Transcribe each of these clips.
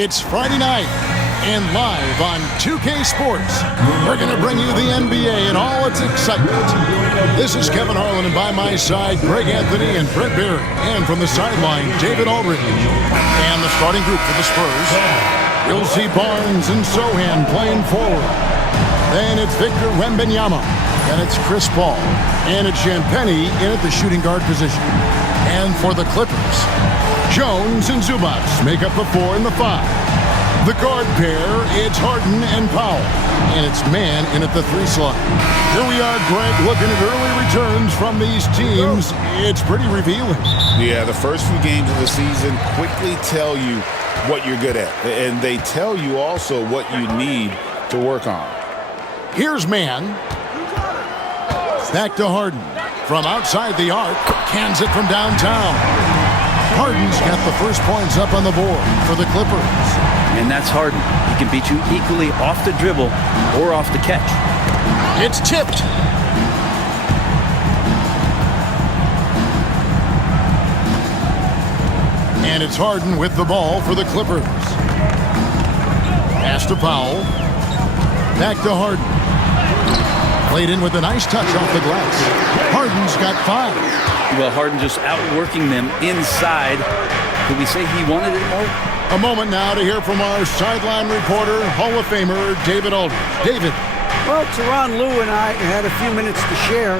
It's Friday night, and live on 2K Sports, we're going to bring you the NBA and all its excitement. This is Kevin Harlan, and by my side, Greg Anthony and Brett Barry. And from the sideline, David Aldridge. And the starting group for the Spurs, you'll see Barnes and Sohan playing forward. Then it's Victor Wembanyama. Then it's Chris Paul. And it's Champagnie in at the shooting guard position. And for the Clippers, Jones and Zubats make up the 4 and the 5. The guard pair, it's Harden and Powell. And it's Man in at the 3 slot. Here we are, Greg, looking at early returns from these teams. It's pretty revealing. Yeah, the first few games of the season quickly tell you what you're good at. And they tell you also what you need to work on. Here's Man. Back to Harden. From outside the arc, cans it from downtown. Harden's got the first points up on the board for the Clippers. And that's Harden. He can beat you equally off the dribble or off the catch. It's tipped. And it's Harden with the ball for the Clippers. Pass to Powell. Back to Harden. Played in with a nice touch off the glass. Harden's got 5. Well, Harden just outworking them inside. Could we say he wanted it more? A moment now to hear from our sideline reporter, Hall of Famer David Aldridge. David. Well, Tyronn Lue and I had a few minutes to share.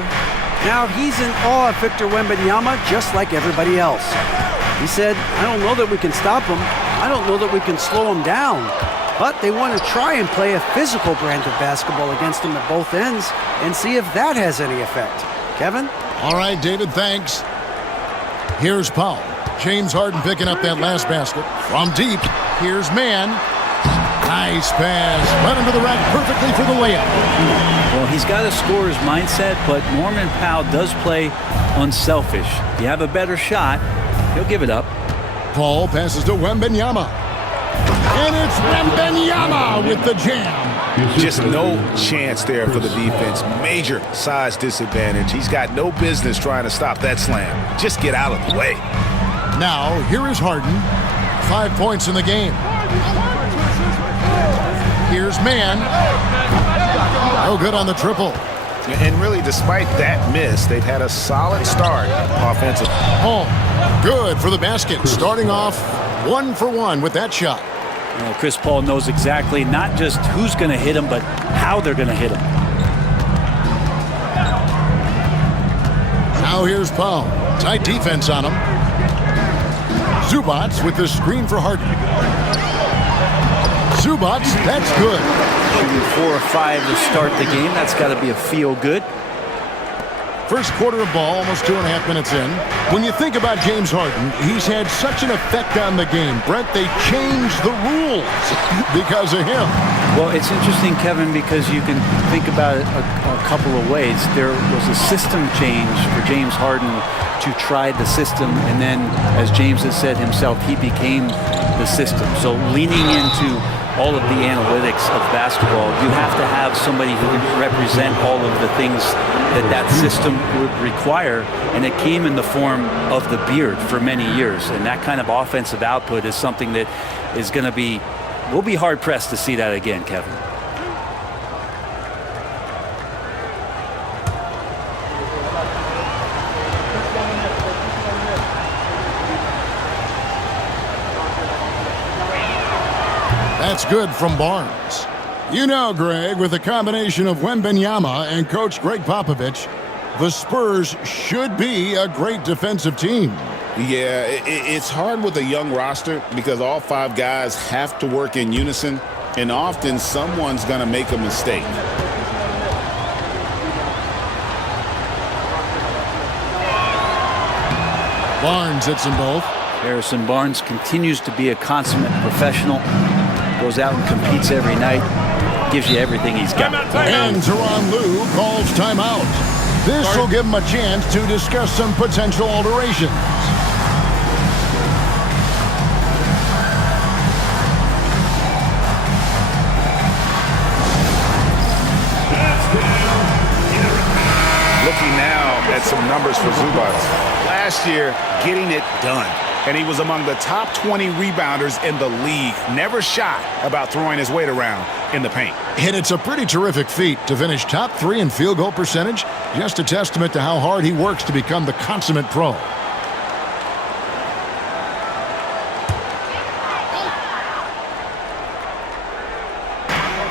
Now he's in awe of Victor Wembanyama just like everybody else. He said, I don't know that we can stop him. I don't know that we can slow him down. But they want to try and play a physical brand of basketball against him at both ends and see if that has any effect. Kevin? All right, David, thanks. Here's Powell. James Harden picking up that last basket. From deep, here's Man. Nice pass. Right under the rack perfectly for the layup. Well, he's got a scorer's mindset, but Norman Powell does play unselfish. If you have a better shot, he'll give it up. Paul passes to Wembanyama. And it's Wembanyama with the jam. Just no chance there for the defense. Major size disadvantage. He's got no business trying to stop that slam. Just get out of the way. Now, here is Harden. 5 points in the game. Here's Man. No good on the triple. And really, despite that miss, they've had a solid start offensively. Oh, good for the basket. Starting off 1 for 1 with that shot. Well, Chris Paul knows exactly not just who's going to hit him, but how they're going to hit him. Now here's Powell. Tight defense on him. Zubats with the screen for Harden. Zubats, that's good. Shooting 4 or 5 to start the game. That's got to be a feel good. First quarter of ball, almost 2.5 minutes in. When you think about James Harden, he's had such an effect on the game. Brent, they changed the rules because of him. Well, it's interesting, Kevin, because you can think about it a couple of ways. There was a system change for James Harden to try the system, and then, as James has said himself, he became the system. So leaning into all of the analytics of basketball, you have to have somebody who can represent all of the things that system would require, and it came in the form of the beard for many years. And that kind of offensive output is something that is going to be, we'll be hard-pressed to see that again, Kevin. That's good from Barnes. You know, Greg, with a combination of Wembanyama and Coach Greg Popovich, the Spurs should be a great defensive team. Yeah, it's hard with a young roster because all 5 guys have to work in unison, and often someone's going to make a mistake. Barnes hits them both. Harrison Barnes continues to be a consummate professional. Goes out and competes every night. Gives you everything he's got. And Tyronn Lue calls timeout. This will give him a chance to discuss some potential alterations. Looking now at some numbers for Zubats. Last year, getting it done. and he was among the top 20 rebounders in the league. Never shy about throwing his weight around in the paint. And it's a pretty terrific feat to finish top 3 in field goal percentage. Just a testament to how hard he works to become the consummate pro.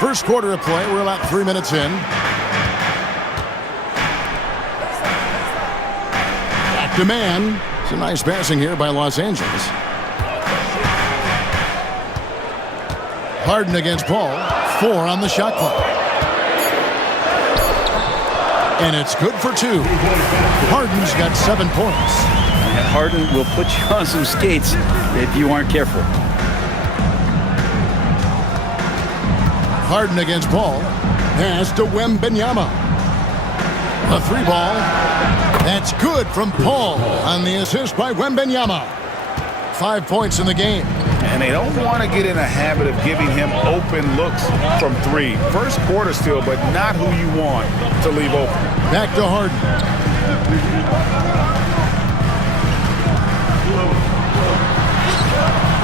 First quarter of play, we're about 3 minutes in. Back to man. Some nice passing here by Los Angeles. Harden against Paul. 4 on the shot clock. And it's good for 2. Harden's got 7 points. And Harden will put you on some skates if you aren't careful. Harden against Paul. Pass to Wembanyama. A 3 ball. That's good from Paul on the assist by Wembanyama. 5 points in the game. And they don't want to get in a habit of giving him open looks from 3. First quarter still, but not who you want to leave open. Back to Harden.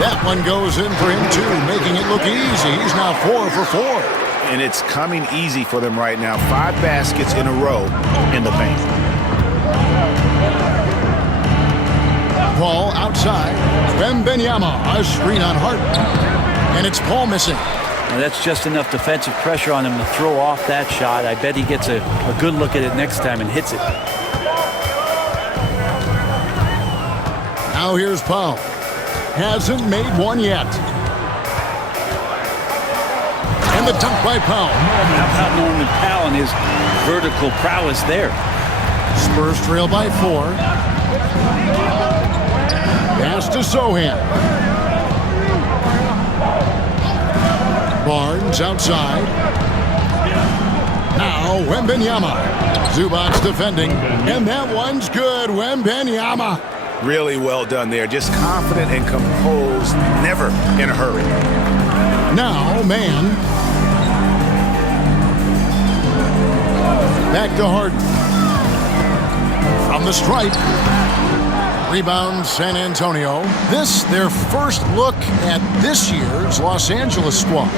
That one goes in for him too, making it look easy. He's now 4 for 4. And it's coming easy for them right now. 5 baskets in a row in the paint. Paul outside. Wembanyama, a screen on Harden. And it's Paul missing. Now that's just enough defensive pressure on him to throw off that shot. I bet he gets a good look at it next time and hits it. Now here's Paul. Hasn't made one yet. And the dunk by Powell. How about Norman Powell and his vertical prowess there? Spurs trail by 4. Pass to Sohan. Barnes outside. Now Wembanyama. Zubac's defending. And that one's good. Wembanyama. Really well done there. Just confident and composed. Never in a hurry. Now, man. Back to Harden. From the stripe. Rebound, San Antonio. This, their first look at this year's Los Angeles squad.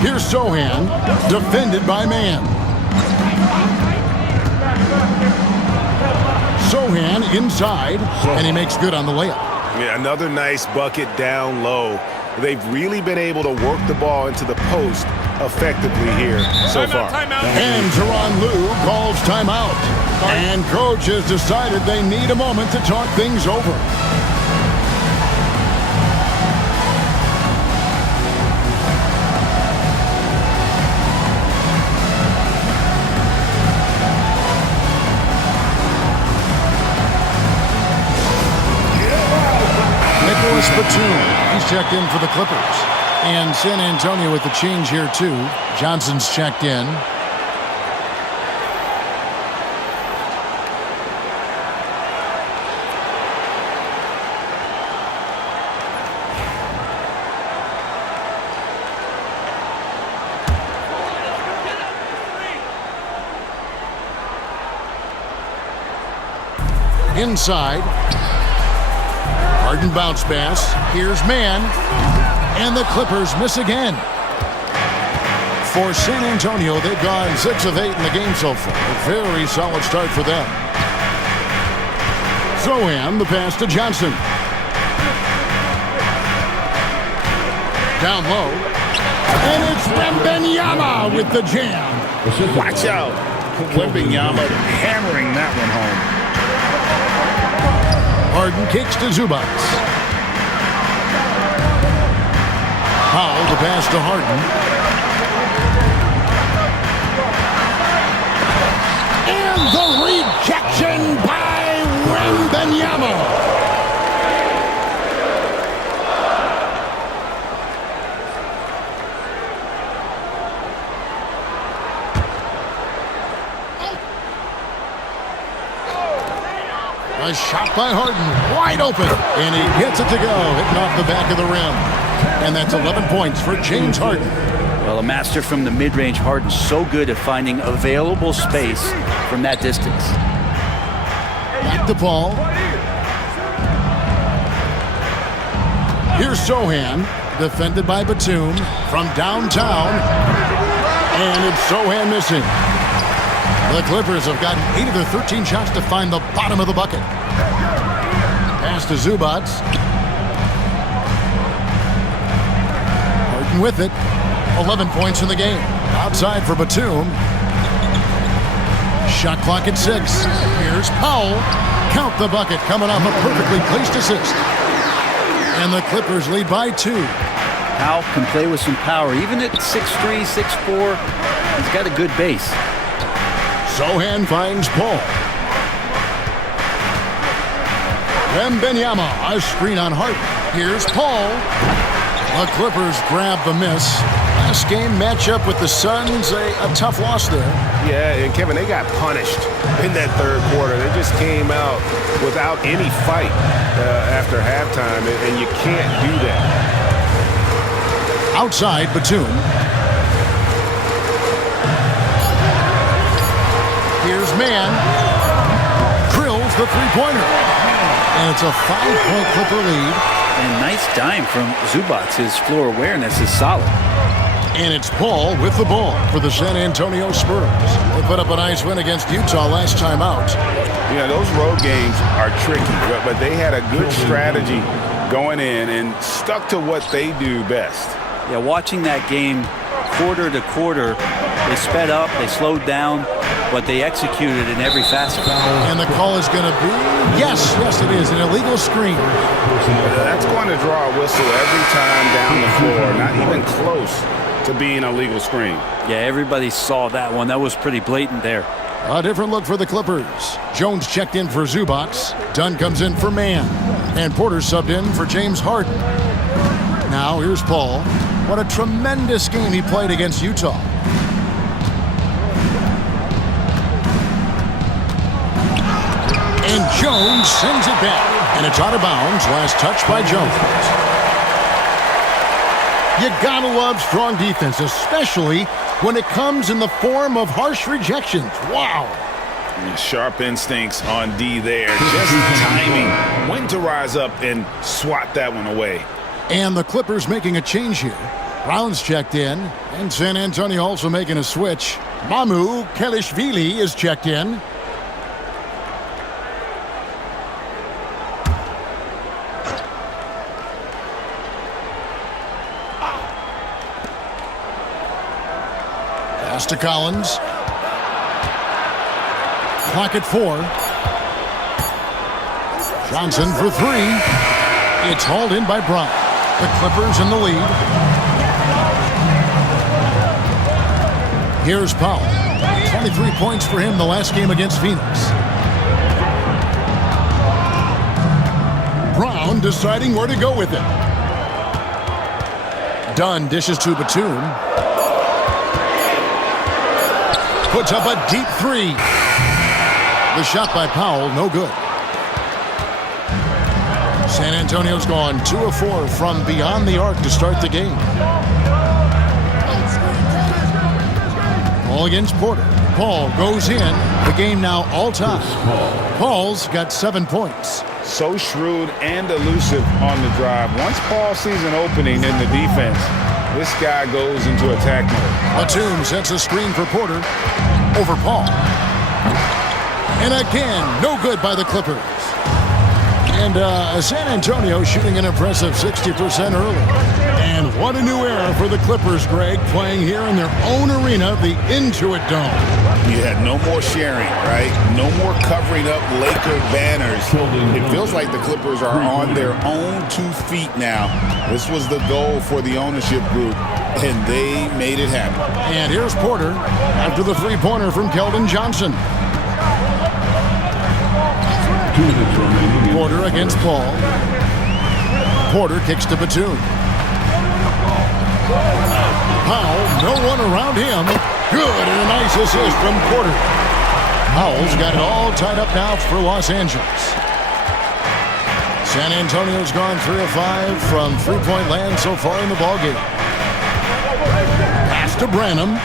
Here's Sohan, defended by man. Sohan inside, and he makes good on the layup. Yeah, another nice bucket down low. They've really been able to work the ball into the post effectively here so far. And Tyronn Lue calls timeout. And coach has decided they need a moment to talk things over. He's checked in for the Clippers. And San Antonio with the change here too. Johnson's checked in. Inside. Harden bounce pass. Here's man. And the Clippers miss again. For San Antonio, they've gone 6 of 8 in the game so far. A very solid start for them. Sohan, the pass to Johnson. Down low. And it's Wembanyama with the jam. Watch out. Wembanyama hammering that one home. Harden kicks to Zubac. Powell the pass to Harden. And the rejection by Wembanyama. A shot by Harden, wide open, and he gets it to go, hitting off the back of the rim. And that's 11 points for James Harden. Well, a master from the mid-range. Harden so good at finding available space from that distance. Back to Paul. Here's Sohan, defended by Batum from downtown. And it's Sohan missing. The Clippers have gotten 8 of their 13 shots to find the bottom of the bucket. Pass to Zubac. Harden with it. 11 points in the game. Outside for Batum. Shot clock at 6. Here's Powell. Count the bucket coming off a perfectly placed assist. And the Clippers lead by 2. Powell can play with some power. Even at 6'3", 6'4", he's got a good base. Sohan finds Paul. Wembanyama, a screen on Hart. Here's Paul. The Clippers grab the miss. Last game matchup with the Suns, a tough loss there. Yeah, and Kevin, they got punished in that third quarter. They just came out without any fight after halftime, and you can't do that. Outside, Batum. Here's Mann. Drills the three-pointer. And it's a 5-point Clipper lead. And nice dime from Zubac. His floor awareness is solid. And it's Paul with the ball for the San Antonio Spurs. They put up a nice win against Utah last time out. Yeah, those road games are tricky, but they had a good strategy going in and stuck to what they do best. Yeah, watching that game quarter to quarter, they sped up, they slowed down, but they executed in every facet. And the call is going to be, yes, it is, an illegal screen. That's going to draw a whistle every time down the floor, not even close to being a legal screen. Yeah, everybody saw that one. That was pretty blatant there. A different look for the Clippers. Jones checked in for Zubac. Dunn comes in for Mann. And Porter subbed in for James Harden. Now here's Paul. What a tremendous game he played against Utah. And Jones sends it back. And it's out of bounds. Last touch by Jones. You gotta love strong defense, especially when it comes in the form of harsh rejections. Wow. Sharp instincts on D there. Just timing when to rise up and swat that one away. And the Clippers making a change here. Brown's checked in, and San Antonio also making a switch. Mamu Kelishvili is checked in. Pass to Collins. Clock at 4. Johnson for 3. It's hauled in by Brown. The Clippers in the lead. Here's Powell. 23 points for him the last game against Phoenix. Brown deciding where to go with it. Dunn dishes to Batum. Puts up a deep 3. The shot by Powell, no good. San Antonio's gone 2 of 4 from beyond the arc to start the game. Ball against Porter. Paul goes in. The game now all time. Paul's got 7 points. So shrewd and elusive on the drive. Once Paul sees an opening in the defense, this guy goes into attack mode. Batum sets a screen for Porter over Paul. And again, no good by the Clippers. And San Antonio shooting an impressive 60% early. And what a new era for the Clippers, Greg, playing here in their own arena, the Intuit Dome. You had no more sharing, right? No more covering up Laker banners. It feels like the Clippers are on their own 2 feet now. This was the goal for the ownership group, and they made it happen. And here's Porter after the three-pointer from Keldon Johnson. Porter against Paul. Porter kicks to Batum. Powell, no one around him. Good, and a nice assist from Porter. Powell's got it all tied up now for Los Angeles. San Antonio's gone 3 of 5 from three-point land so far in the ballgame. Pass to Branham.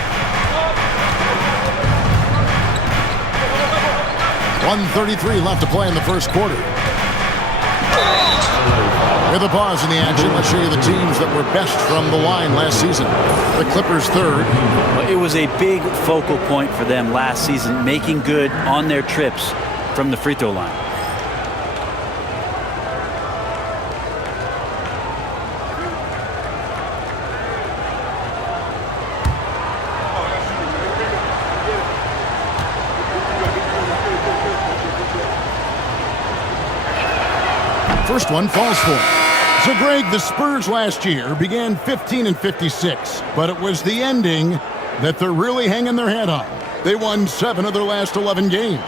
1:33 left to play in the first quarter. With a pause in the action, let's show you the teams that were best from the line last season. The Clippers third. Well, it was a big focal point for them last season, making good on their trips from the free throw line. First one falls for. So, Greg, the Spurs last year began 15-56, but it was the ending that they're really hanging their head on. They won 7 of their last 11 games.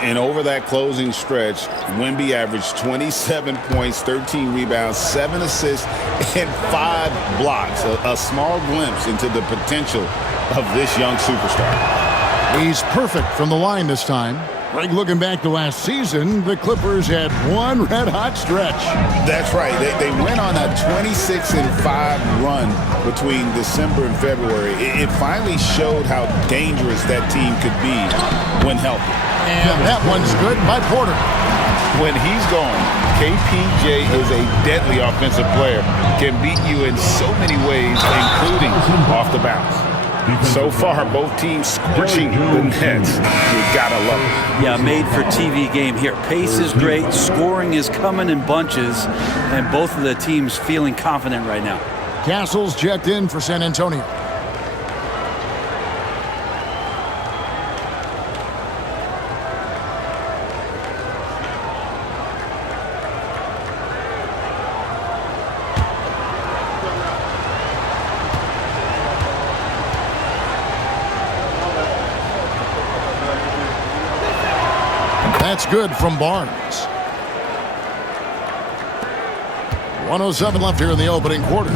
And over that closing stretch, Wemby averaged 27 points, 13 rebounds, 7 assists, and 5 blocks. A small glimpse into the potential of this young superstar. He's perfect from the line this time. Greg, looking back to last season, the Clippers had one red-hot stretch. That's right. They went on a 26-5 run between December and February. It finally showed how dangerous that team could be when healthy. And that one's good by Porter. When he's gone, KPJ is a deadly offensive player. Can beat you in so many ways, including off the bounce. So far, both teams scorching the Nets. You gotta love it. Yeah, made for TV game here. Pace is great. Scoring is coming in bunches. And both of the teams feeling confident right now. Castle's checked in for San Antonio. That's good from Barnes. 1:07 left here in the opening quarter.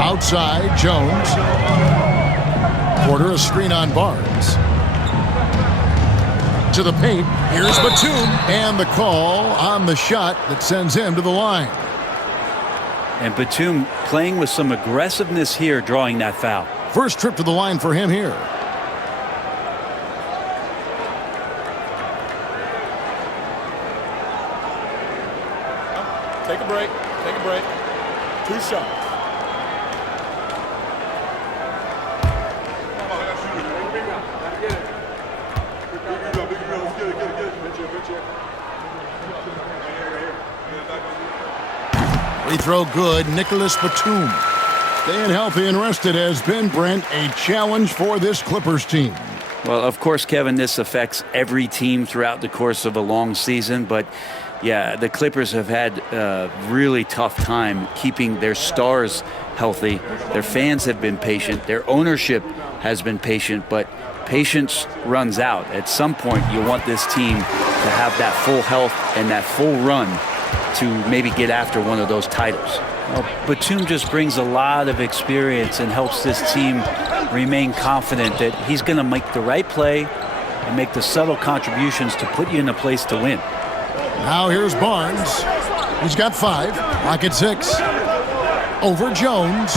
Outside, Jones. Porter, a screen on Barnes. To the paint. Here's Batum. And the call on the shot that sends him to the line. And Batum playing with some aggressiveness here, drawing that foul. First trip to the line for him here. Take a break. Take a break. 2 shots. Free throw good. Nicholas Batum. Staying healthy and rested has been, Brent, a challenge for this Clippers team. Well, of course, Kevin, this affects every team throughout the course of a long season, but yeah, the Clippers have had a really tough time keeping their stars healthy. Their fans have been patient. Their ownership has been patient, but patience runs out. At some point, you want this team to have that full health and that full run to maybe get after one of those titles. Well, Batum just brings a lot of experience and helps this team remain confident that he's going to make the right play and make the subtle contributions to put you in a place to win. Now here's Barnes. He's got 5. Rocket 6. Over Jones.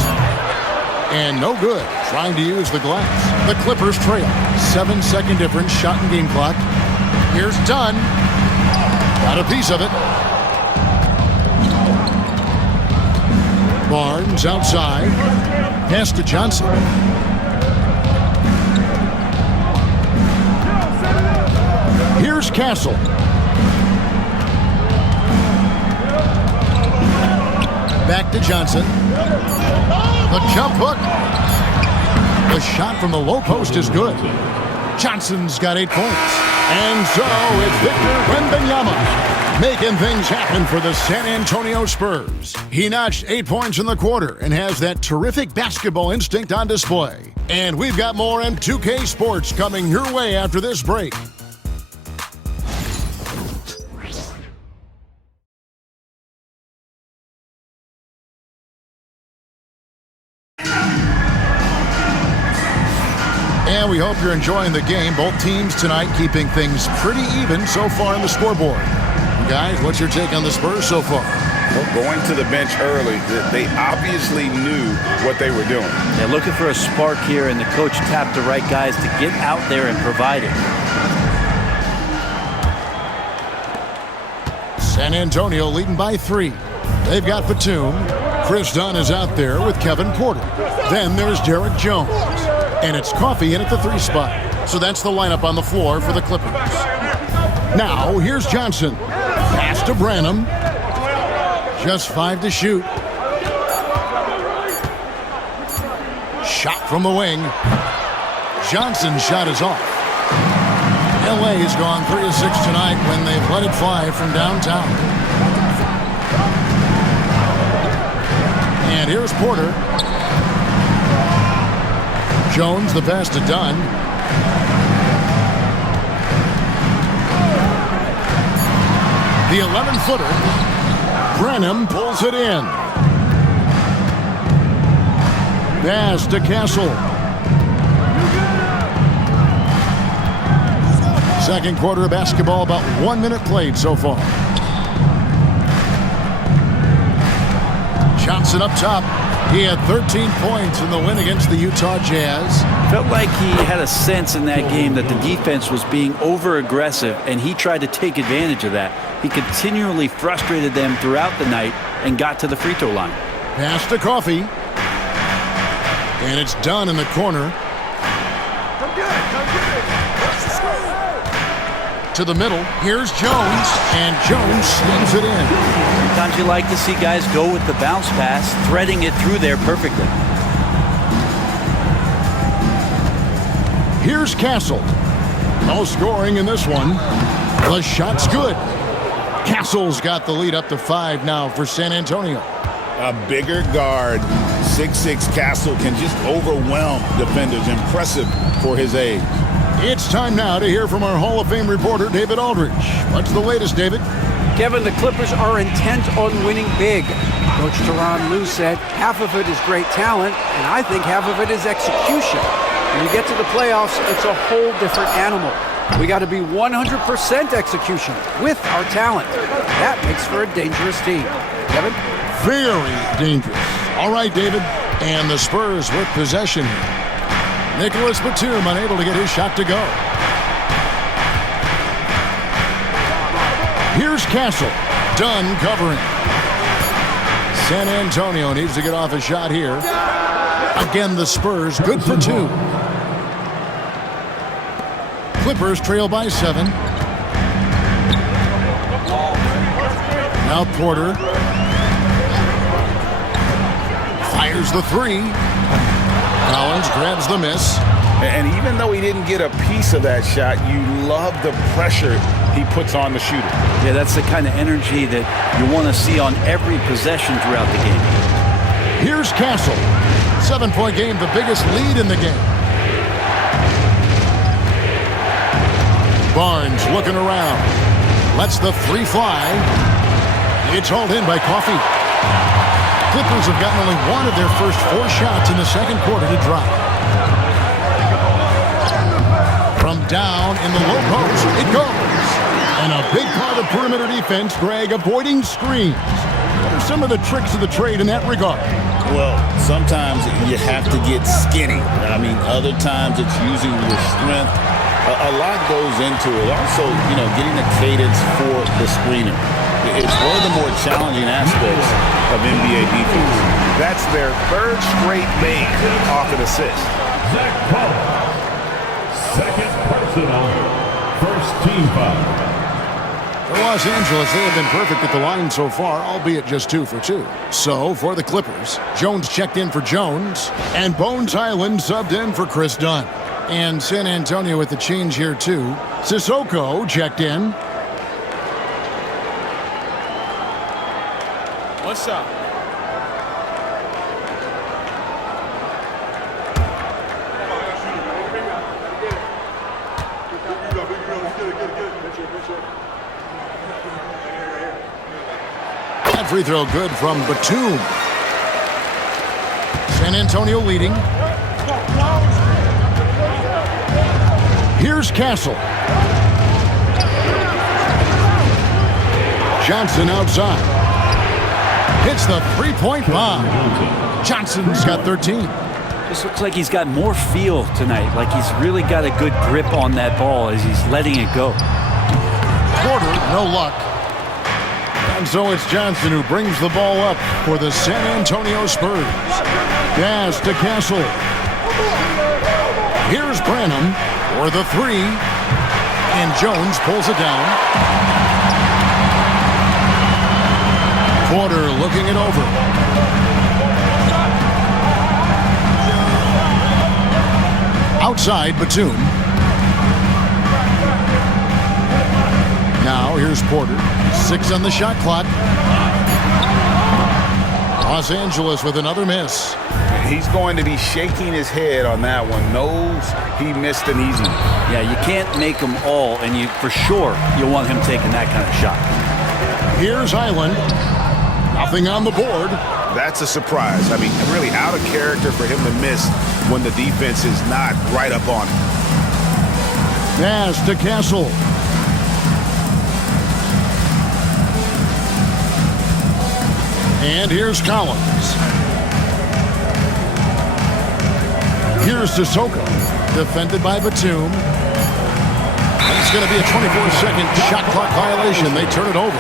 And no good. Trying to use the glass. The Clippers trail. 7-second difference. Shot and game clock. Here's Dunn. Got a piece of it. Barnes outside. Pass to Johnson. Here's Castle. Back to Johnson. The jump hook. The shot from the low post is good. Johnson's got 8 points. And so it's Victor Wembanyama making things happen for the San Antonio Spurs. He notched 8 points in the quarter and has that terrific basketball instinct on display. And we've got more M2K Sports coming your way after this break. And we hope you're enjoying the game. Both teams tonight keeping things pretty even so far on the scoreboard. Guys, what's your take on the Spurs so far? Going to the bench early, they obviously knew what they were doing. They're looking for a spark here, and the coach tapped the right guys to get out there and provide it. San Antonio leading by 3. They've got Batum. Chris Dunn is out there with Kevin Porter. Then there's Derek Jones. And it's Coffey in at the 3 spot. So that's the lineup on the floor for the Clippers. Now, here's Johnson. Pass to Branham. Just 5 to shoot. Shot from the wing. Johnson's shot is off. LA has gone 3 of 6 tonight when they've let it fly from downtown. And here's Porter. Jones, the pass to Dunn. The 11-footer. Branham pulls it in. Pass to Castle. Second quarter of basketball, about 1 minute played so far. Johnson up top. He had 13 points in the win against the Utah Jazz. Felt like he had a sense in that game that the defense was being over-aggressive, and he tried to take advantage of that. He continually frustrated them throughout the night and got to the free throw line. Pass to Coffey. And it's done in the corner. To the middle. Here's Jones. And Jones slams it in. Sometimes you like to see guys go with the bounce pass, threading it through there perfectly. Here's Castle. No scoring in this one. The shot's good. Castle's got the lead up to 5 now for San Antonio. A bigger guard, 6'6" Castle, can just overwhelm defenders. Impressive for his age. It's time now to hear from our Hall of Fame reporter, David Aldridge. What's the latest, David? Kevin, the Clippers are intent on winning big. Coach Tyronn Lue said half of it is great talent, and I think half of it is execution. When you get to the playoffs, it's a whole different animal. We got to be 100% execution with our talent. That makes for a dangerous team. Kevin? Very dangerous. All right, David. And the Spurs with possession. Nicholas Batum unable to get his shot to go. Here's Castle. Dunn covering. San Antonio needs to get off a shot here. Again, the Spurs good for 2. Clippers trail by 7. Now Porter fires the 3. Collins grabs the miss. And even though he didn't get a piece of that shot, you love the pressure he puts on the shooter. Yeah, that's the kind of energy that you want to see on every possession throughout the game. Here's Castle. 7-point game, the biggest lead in the game. Barnes looking around. Lets the 3 fly. It's hauled in by Coffey. Clippers have gotten only 1 of their first 4 shots in the second quarter to drop. From down in the low post, it goes. And a big part of perimeter defense, Greg, avoiding screens. What are some of the tricks of the trade in that regard? Well, sometimes you have to get skinny. I mean, other times it's using your strength. A lot goes into it. Also, getting a cadence for the screener. It's one of the more challenging aspects of NBA defense. That's their 3rd straight make off an assist. Zach Paul, 2nd personal, 1st team foul. For Los Angeles, they have been perfect at the line so far, albeit just 2 for 2. So, for the Clippers, Jones checked in for Jones, and Bones Highland subbed in for Chris Dunn. And San Antonio with the change here, too. Sissoko checked in. One shot. That free throw good from Batum. San Antonio leading. Here's Castle. Johnson outside. hits the three-point bomb. Johnson's got 13. This looks like he's got more feel tonight, like he's really got a good grip on that ball as he's letting it go. Porter, no luck. And so it's Johnson who brings the ball up for the San Antonio Spurs. Pass to Castle. Here's Branham for the three. And Jones pulls it down. Porter looking it over. Outside, Batum. Now here's Porter. 6 on the shot clock. Los Angeles with another miss. He's going to be shaking his head on that one. Knows he missed an easy one. Yeah, you can't make them all, and you for sure you want him taking that kind of shot. Here's Island. Nothing on the board. That's a surprise. I mean, really out of character for him to miss when the defense is not right up on him. Pass to Castle. And here's Collins. Here's Sissoko. Defended by Batum. And it's going to be a 24-second shot clock violation. They turn it over.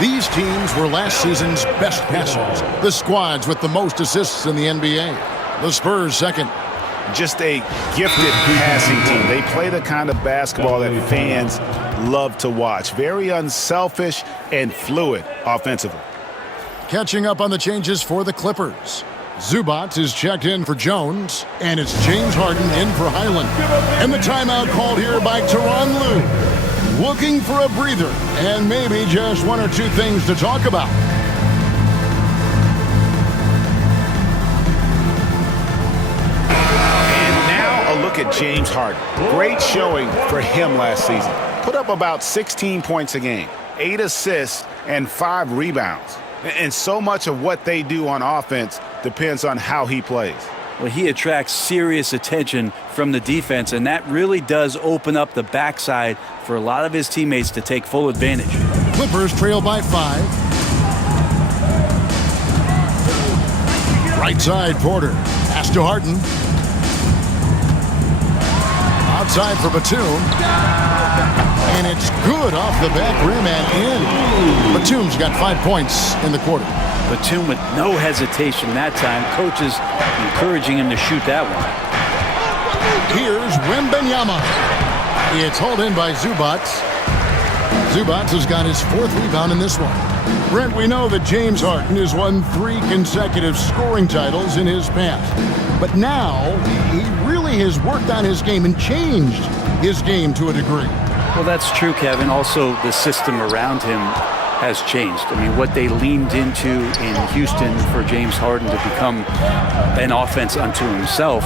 These teams were last season's best passers. The squads with the most assists in the NBA. The Spurs second. Just a gifted passing team. They play the kind of basketball that fans love to watch. Very unselfish and fluid offensively. Catching up on the changes for the Clippers. Zubac is checked in for Jones, and it's James Harden in for Highland. And the timeout called here by Tyronn Lue. Looking for a breather, and maybe just one or two things to talk about. And now a look at James Harden. Great showing for him last season. Put up about 16 points a game, 8 assists, and 5 rebounds. And so much of what they do on offense depends on how he plays. Well, he attracts serious attention from the defense, and that really does open up the backside for a lot of his teammates to take full advantage. Clippers trail by 5. Right side, Porter. Pass to Harden. Outside for Batum. And it's good off the back rim and in. Batum's got 5 points in the quarter. Batum with no hesitation that time. Coaches encouraging him to shoot that one. Here's Wembanyama. It's hauled in by Zubac. Zubac has got his 4th rebound in this one. Brent, we know that James Harden has won 3 consecutive scoring titles in his past. But now he really has worked on his game and changed his game to a degree. Well, that's true, Kevin. Also, the system around him has changed. I mean, what they leaned into in Houston for James Harden to become an offense unto himself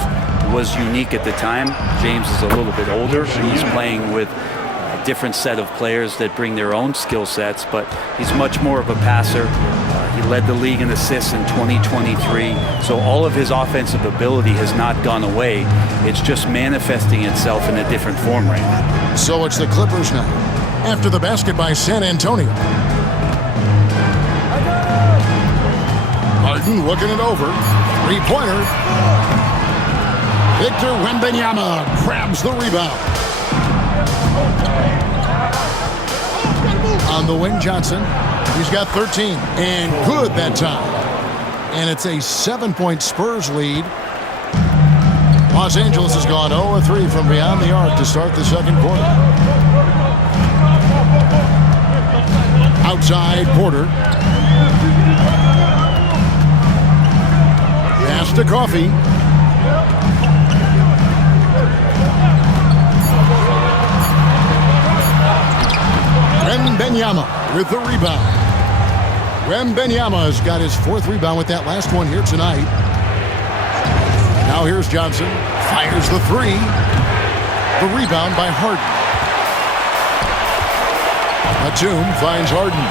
was unique at the time. James is a little bit older. He's playing with a different set of players that bring their own skill sets, but he's much more of a passer. He led the league in assists in 2023. So all of his offensive ability has not gone away. It's just manifesting itself in a different form right now. So it's the Clippers now, after the basket by San Antonio. Harden looking it over. 3-pointer. Victor Wembanyama grabs the rebound. On the wing, Johnson. He's got 13. And good that time. And it's a 7-point Spurs lead. Los Angeles has gone 0-3 from beyond the arc to start the second quarter. Outside, Porter. Pass to Coffee. Wembanyama with the rebound. Wembanyama has got his 4th rebound with that last one here tonight. Now here's Johnson. Fires the 3. The rebound by Harden. Batum finds Harden.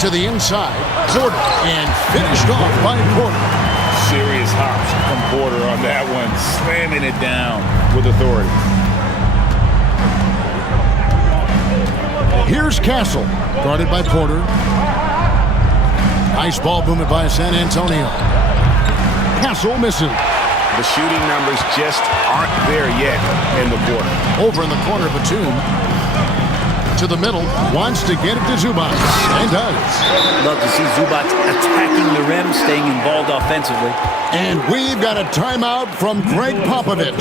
To the inside. Porter. And finished off by Porter. Serious hops from Porter on that one. Slamming it down with authority. Here's Castle, guarded by Porter. Nice ball movement by San Antonio. Castle misses. The shooting numbers just aren't there yet in the quarter. Over in the corner, Batum. To the middle, wants to get it to Zubac, and does. Love to see Zubac attacking the rim, staying involved offensively. And we've got a timeout from Greg Popovich.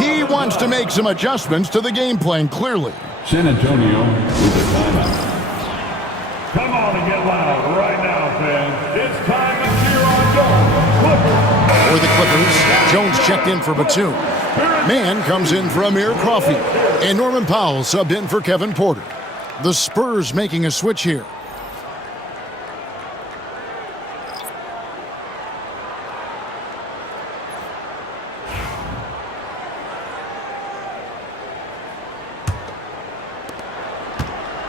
He wants to make some adjustments to the game plan, clearly. San Antonio with a timeout. Come on and get loud right now, fans. It's time to cheer on your Clippers. For the Clippers, Jones checked in for Batum. Mann comes in for Amir Coffey. And Norman Powell subbed in for Kevin Porter. The Spurs making a switch here.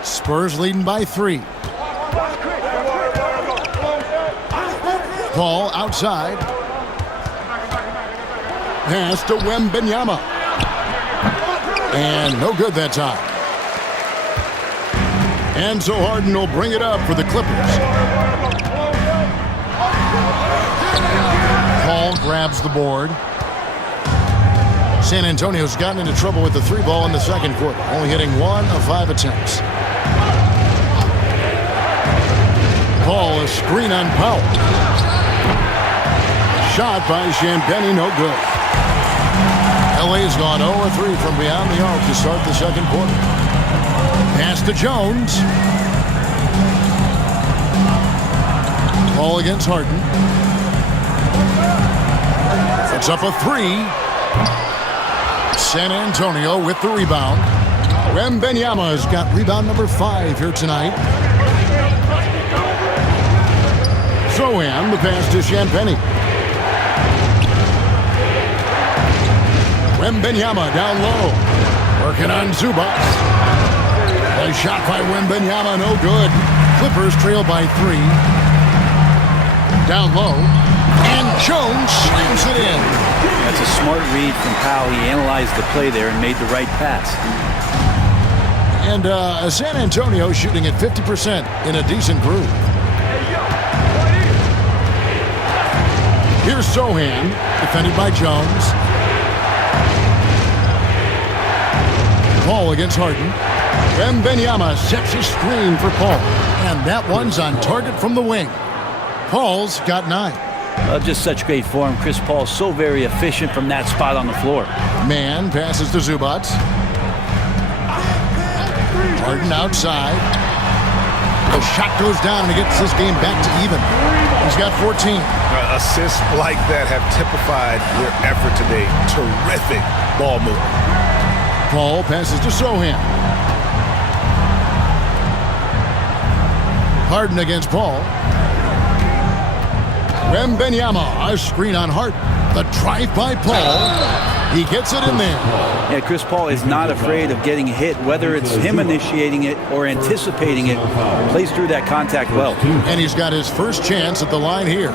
Spurs leading by 3. Paul outside. Pass to Wembanyama. And no good that time. And so Harden will bring it up for the Clippers. Paul grabs the board. San Antonio's gotten into trouble with the 3 ball in the second quarter, only hitting 1 of 5 attempts. Paul, a screen on Powell. Shot by Champagnie, no good. LA's gone 0-3 from beyond the arc to start the second quarter. Pass to Jones. Ball against Harden. It's up a 3. San Antonio with the rebound. Wembanyama has got rebound number 5 here tonight. Sohan, the pass to Champagnie. Wembanyama down low. Working on Zubac. A shot by Wembanyama, no good. Clippers trail by 3. Down low. And Jones slams it in. That's a smart read from Powell. He analyzed the play there and made the right pass. And San Antonio shooting at 50% in a decent groove. Here's Sohan, defended by Jones. Paul against Harden. Wembanyama sets a screen for Paul. And that one's on target from the wing. Paul's got 9. Just such great form. Chris Paul so very efficient from that spot on the floor. Mann passes to Zubac. Harden outside. The shot goes down and he gets this game back to even. He's got 14. Assists like that have typified their effort today. Terrific ball movement. Paul passes to Sohan. Harden against Paul. Wembanyama, a screen on Harden. The drive by Paul. He gets it in there. Yeah, Chris Paul is not afraid of getting hit, whether it's him initiating it or anticipating it. Plays through that contact well. And he's got his first chance at the line here.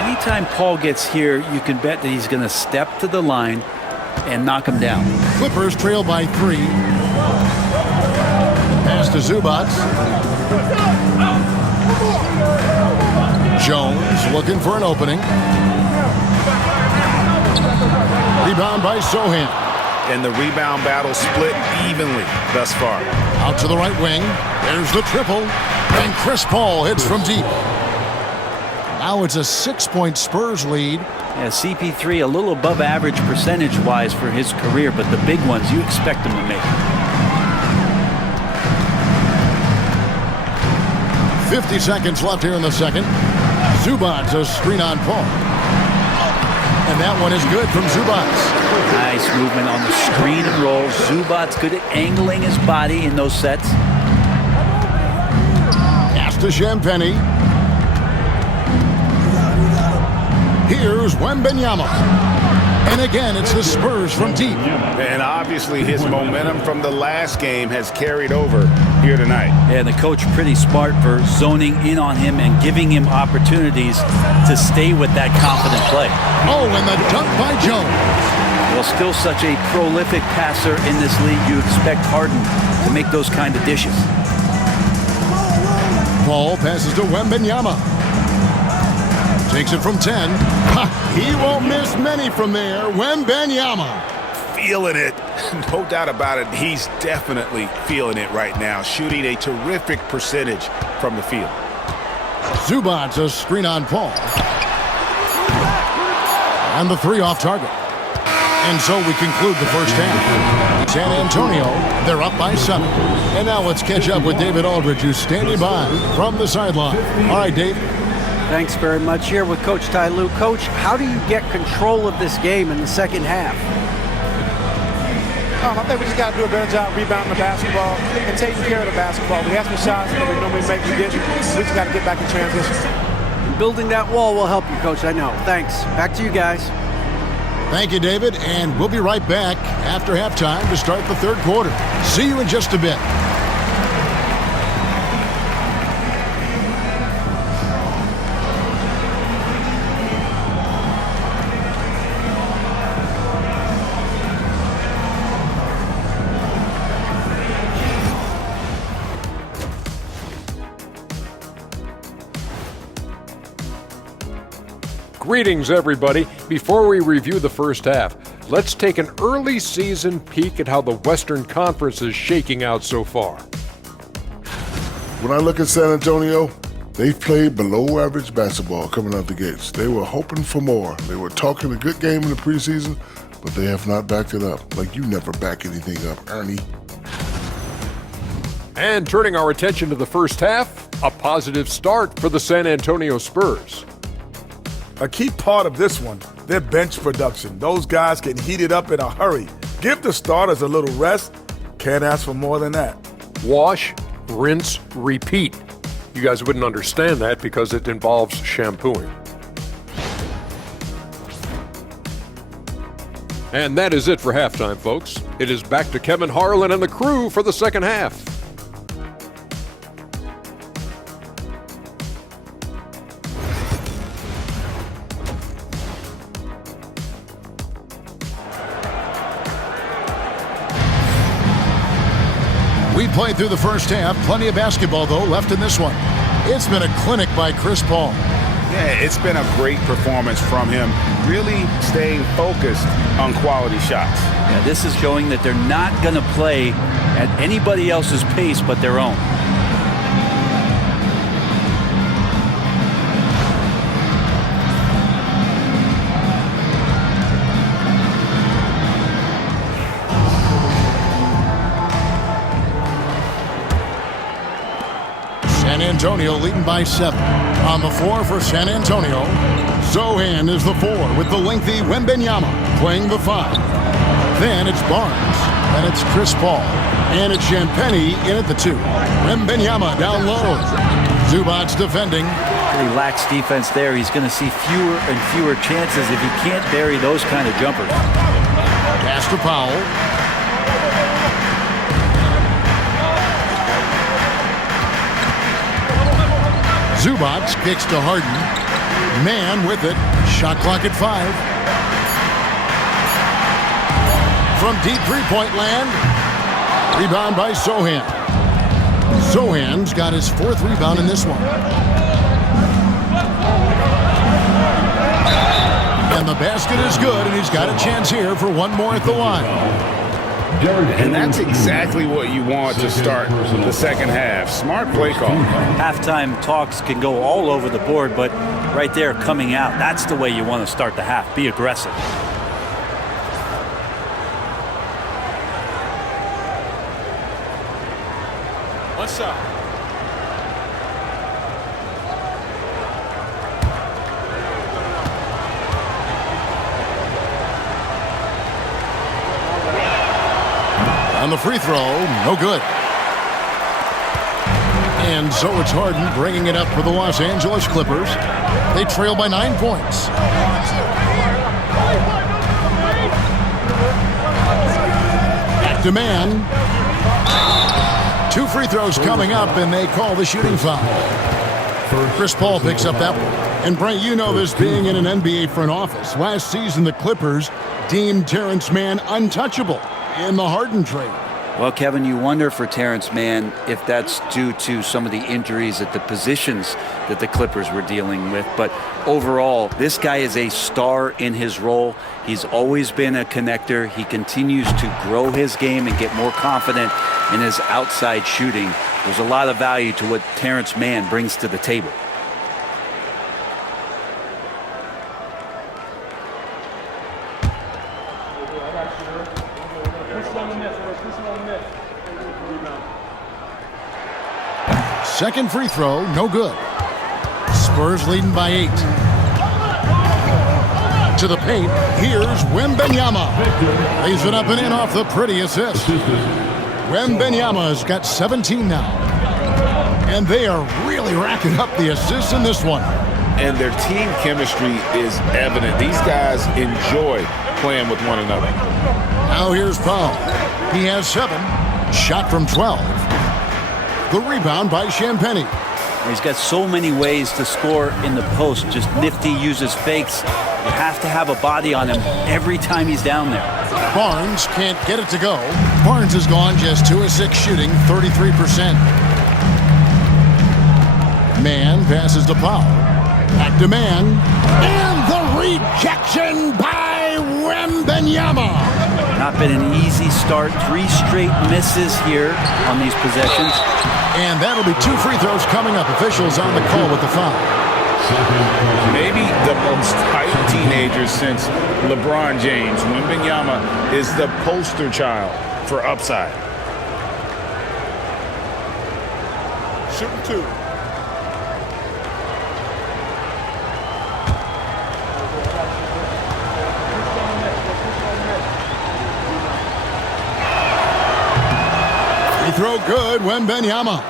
Anytime Paul gets here, you can bet that he's going to step to the line and knock him down. Clippers trail by 3. Pass to Zubac. Jones looking for an opening. Rebound by Sohan. And the rebound battle split evenly thus far. Out to the right wing. There's the triple. And Chris Paul hits from deep. Now it's a 6-point Spurs lead. Yeah, CP3 a little above average percentage-wise for his career, but the big ones you expect him to make. 50 seconds left here in the second. Zubac, a screen on Paul. And that one is good from Zubac. Nice movement on the screen and roll. Zubac good at angling his body in those sets. Pass to Champagnie. Here's Wembanyama. And again, it's the Spurs from deep. And obviously his momentum from the last game has carried over here tonight. Yeah, and the coach pretty smart for zoning in on him and giving him opportunities to stay with that confident play. Oh, and the dunk by Jones. Well, still such a prolific passer in this league. You expect Harden to make those kind of dishes. Ball passes to Wembanyama. Takes it from 10. Ha, he won't miss many from there. Wembanyama. Feeling it. No doubt about it. He's definitely feeling it right now. Shooting a terrific percentage from the field. Zubac, a screen on Paul. And the three off target. And so we conclude the first half. San Antonio, they're up by 7. And now let's catch up with David Aldridge, who's standing by from the sideline. All right, Dave. Thanks very much. Here with Coach Ty Lue. Coach, how do you get control of this game in the second half? I think we just got to do a better job rebounding the basketball and taking care of the basketball. We have some shots that we normally make, we didn't. We just got to get back in transition. Building that wall will help you, Coach, I know. Thanks. Back to you guys. Thank you, David, and we'll be right back after halftime to start the third quarter. See you in just a bit. Greetings, everybody. Before we review the first half, let's take an early season peek at how the Western Conference is shaking out so far. When I look at San Antonio, they've played below average basketball coming out the gates. They were hoping for more. They were talking a good game in the preseason, but they have not backed it up. Like you never back anything up, Ernie. And turning our attention to the first half, a positive start for the San Antonio Spurs. A key part of this one, their bench production. Those guys can heat it up in a hurry. Give the starters a little rest. Can't ask for more than that. Wash, rinse, repeat. You guys wouldn't understand that because it involves shampooing. And that is it for halftime, folks. It is back to Kevin Harlan and the crew for the second half. We played through the first half. Plenty of basketball, though, left in this one. It's been a clinic by Chris Paul. Yeah, it's been a great performance from him, really staying focused on quality shots. Yeah, this is showing that they're not going to play at anybody else's pace but their own. San Antonio leading by 7. On the floor for San Antonio, Zohan is the 4 with the lengthy Wembanyama playing the 5. Then it's Barnes, and it's Chris Paul, and it's Champagnie in at the 2. Wembanyama down low. Zubac defending. Pretty lax defense there. He's going to see fewer and fewer chances if he can't bury those kind of jumpers. Pass to Powell. Zubac kicks to Harden. Man with it. Shot clock at 5. From deep three-point land. Rebound by Zohan. Zohan's got his 4th rebound in this one. And the basket is good, and he's got a chance here for one more at the line. And that's exactly what you want to start the second half. Smart play call. Halftime talks can go all over the board, but right there coming out, that's the way you want to start the half. Be aggressive. One shot. On the free throw, no good. And so it's Harden bringing it up for the Los Angeles Clippers. They trail by 9 points. to-man. 2 free throws coming up, and they call the shooting foul. Chris Paul picks up that one. And Brent, you know this being in an NBA front office. Last season, the Clippers deemed Terrence Mann untouchable in the Harden trade. Well, Kevin, you wonder for Terrence Mann if that's due to some of the injuries at the positions that the Clippers were dealing with. But overall, this guy is a star in his role. He's always been a connector. He continues to grow his game and get more confident in his outside shooting. There's a lot of value to what Terrence Mann brings to the table. Second free throw, no good. Spurs leading by 8. To the paint, here's Wembanyama. Lays it up and in off the pretty assist. Wembanyama's got 17 now. And they are really racking up the assists in this one. And their team chemistry is evident. These guys enjoy playing with one another. Now here's Powell. He has 7. Shot from 12. The rebound by Champagnie. He's got so many ways to score in the post. Just nifty, uses fakes. You have to have a body on him every time he's down there. Barnes can't get it to go. Barnes has gone just 2 of 6 shooting, 33%. Mann passes to Powell. Back to Mann. And the rejection by Wembanyama. Not been an easy start. 3 straight misses here on these possessions. And that'll be 2 free throws coming up. Officials on the call with the foul. Maybe the most hyped teenager since LeBron James. Wembanyama is the poster child for upside. Shooting 2. Throw good, Wembanyama.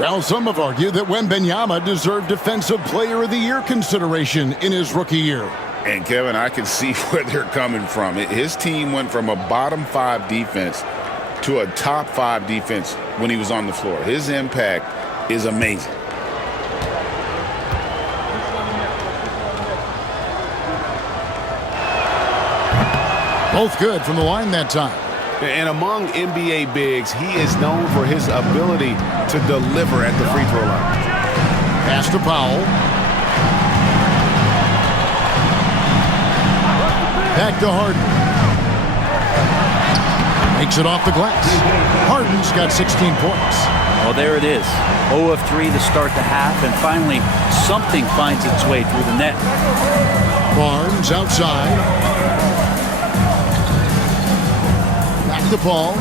Well, some have argued that Wembanyama deserved Defensive Player of the Year consideration in his rookie year. And, Kevin, I can see where they're coming from. His team went from a bottom 5 defense to a top 5 defense when he was on the floor. His impact is amazing. Both good from the line that time. And among NBA bigs, he is known for his ability to deliver at the free throw line. Pass to Powell. Back to Harden. Makes it off the glass. Harden's got 16 points. Well, there it is. 0 of 3 to start the half, and finally something finds its way through the net. Barnes outside. The ball.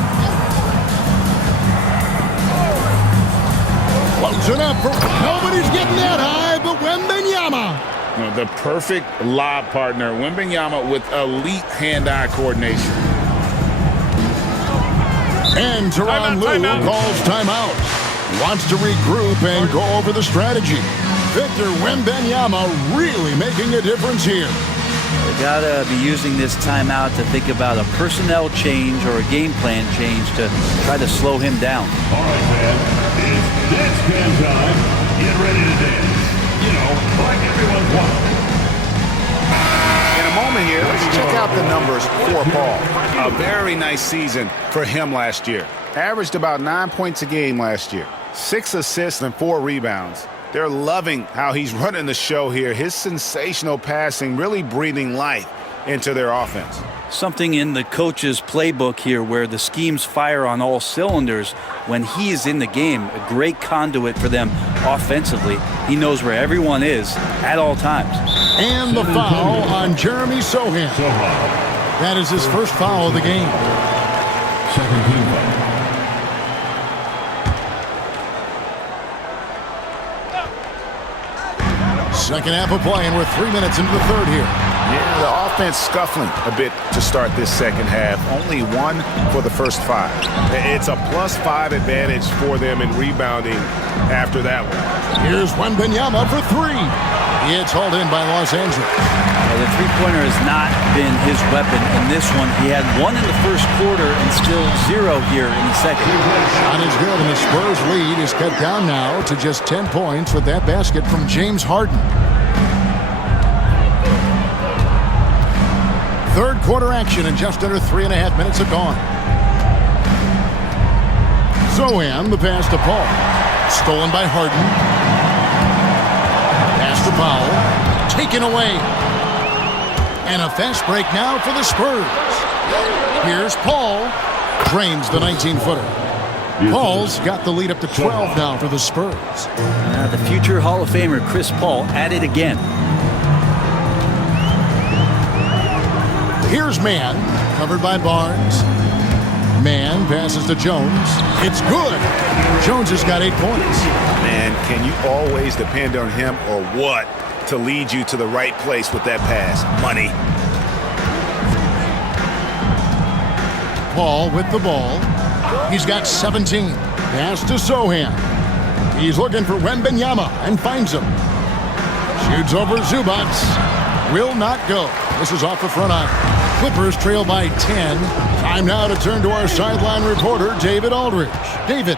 Floats it up. Nobody's getting that high, but Wembanyama. The perfect lob partner. Wembanyama with elite hand-eye coordination. And Tyronn Lue calls timeout. Wants to regroup and go over the strategy. Victor Wembanyama really making a difference here. They gotta be using this timeout to think about a personnel change or a game plan change to try to slow him down. All right, man. It's dance can time. Get ready to dance. You know, like everyone's watching. In a moment here, let's check out the numbers for Paul. A very nice season for him last year. Averaged about 9 points a game last year. 6 assists and 4 rebounds. They're loving how he's running the show here. His sensational passing really breathing life into their offense. Something in the coach's playbook here where the schemes fire on all cylinders. When he is in the game, a great conduit for them offensively. He knows where everyone is at all times. And the foul on Jeremy Sohan. That is his first foul of the game. Second team foul. Second half of play, and we're 3 minutes into the third here. Yeah, the offense scuffling a bit to start this second half. Only 1 for the first 5. It's a +5 advantage for them in rebounding after that one. Here's Wembanyama for 3. It's hauled in by Los Angeles. The three-pointer has not been his weapon in this one. He had one in the first quarter and still 0 here in the second. Shot is good, and the Spurs lead is cut down now to just 10 points with that basket from James Harden. Third quarter action, and just under 3.5 minutes have gone. Zohan, the pass to Paul. Stolen by Harden. Pass to Powell. Taken away. And a fast break now for the Spurs. Here's Paul. Drains the 19-footer. Paul's got the lead up to 12 now for the Spurs. The future Hall of Famer Chris Paul at it again. Here's Mann, covered by Barnes. Mann passes to Jones. It's good. Jones has got 8 points. Man, can you always depend on him or what to lead you to the right place with that pass? Money. Paul with the ball. He's got 17. Pass to Zohan. He's looking for Wembanyama and finds him. Shoots over Zubac. Will not go. This is off the front iron. Clippers trail by 10. Time now to turn to our sideline reporter, David Aldridge. David.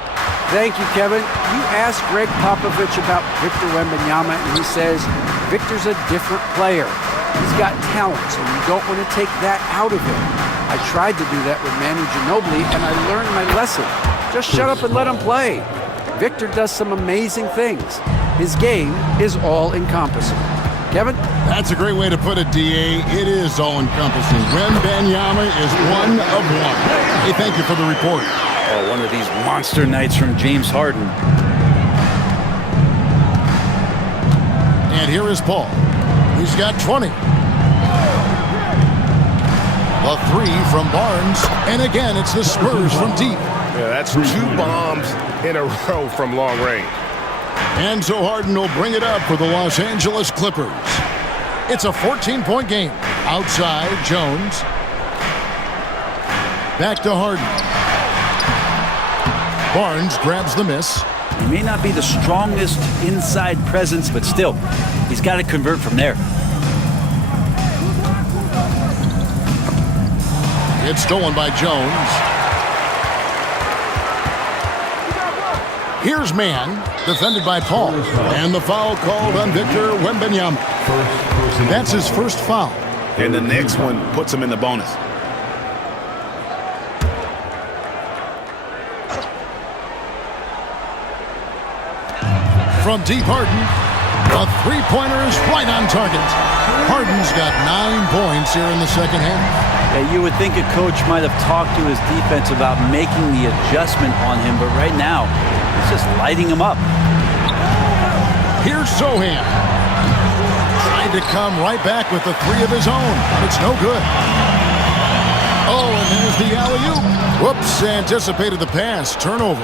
Thank you, Kevin. You asked Greg Popovich about Victor Wembanyama, and he says Victor's a different player. He's got talent, so you don't want to take that out of him. I tried to do that with Manu Ginobili, and I learned my lesson. Just shut up and let him play. Victor does some amazing things. His game is all-encompassing. Kevin? That's a great way to put it, D.A. It is all-encompassing. Wembanyama is one of one. Hey, thank you for the report. Oh, one of these monster nights from James Harden. And here is Paul. He's got 20. A three from Barnes. And again, it's the Spurs from deep. Yeah, that's 2 bombs in a row from long range. And so Harden will bring it up for the Los Angeles Clippers. It's a 14-point game. Outside, Jones. Back to Harden. Barnes grabs the miss. He may not be the strongest inside presence, but still, he's got to convert from there. It's stolen by Jones. Here's Mann, defended by Paul. And the foul called on Victor Wembanyama. That's his first foul. And the next one puts him in the bonus. From deep, Harden. A three-pointer is right on target. Harden's got 9 points here in the second half. Yeah, you would think a coach might have talked to his defense about making the adjustment on him, but right now, he's just lighting him up. Here's Zohan. Trying to come right back with the three of his own, but it's no good. Oh, and there's the alley-oop. Whoops, anticipated the pass. Turnover.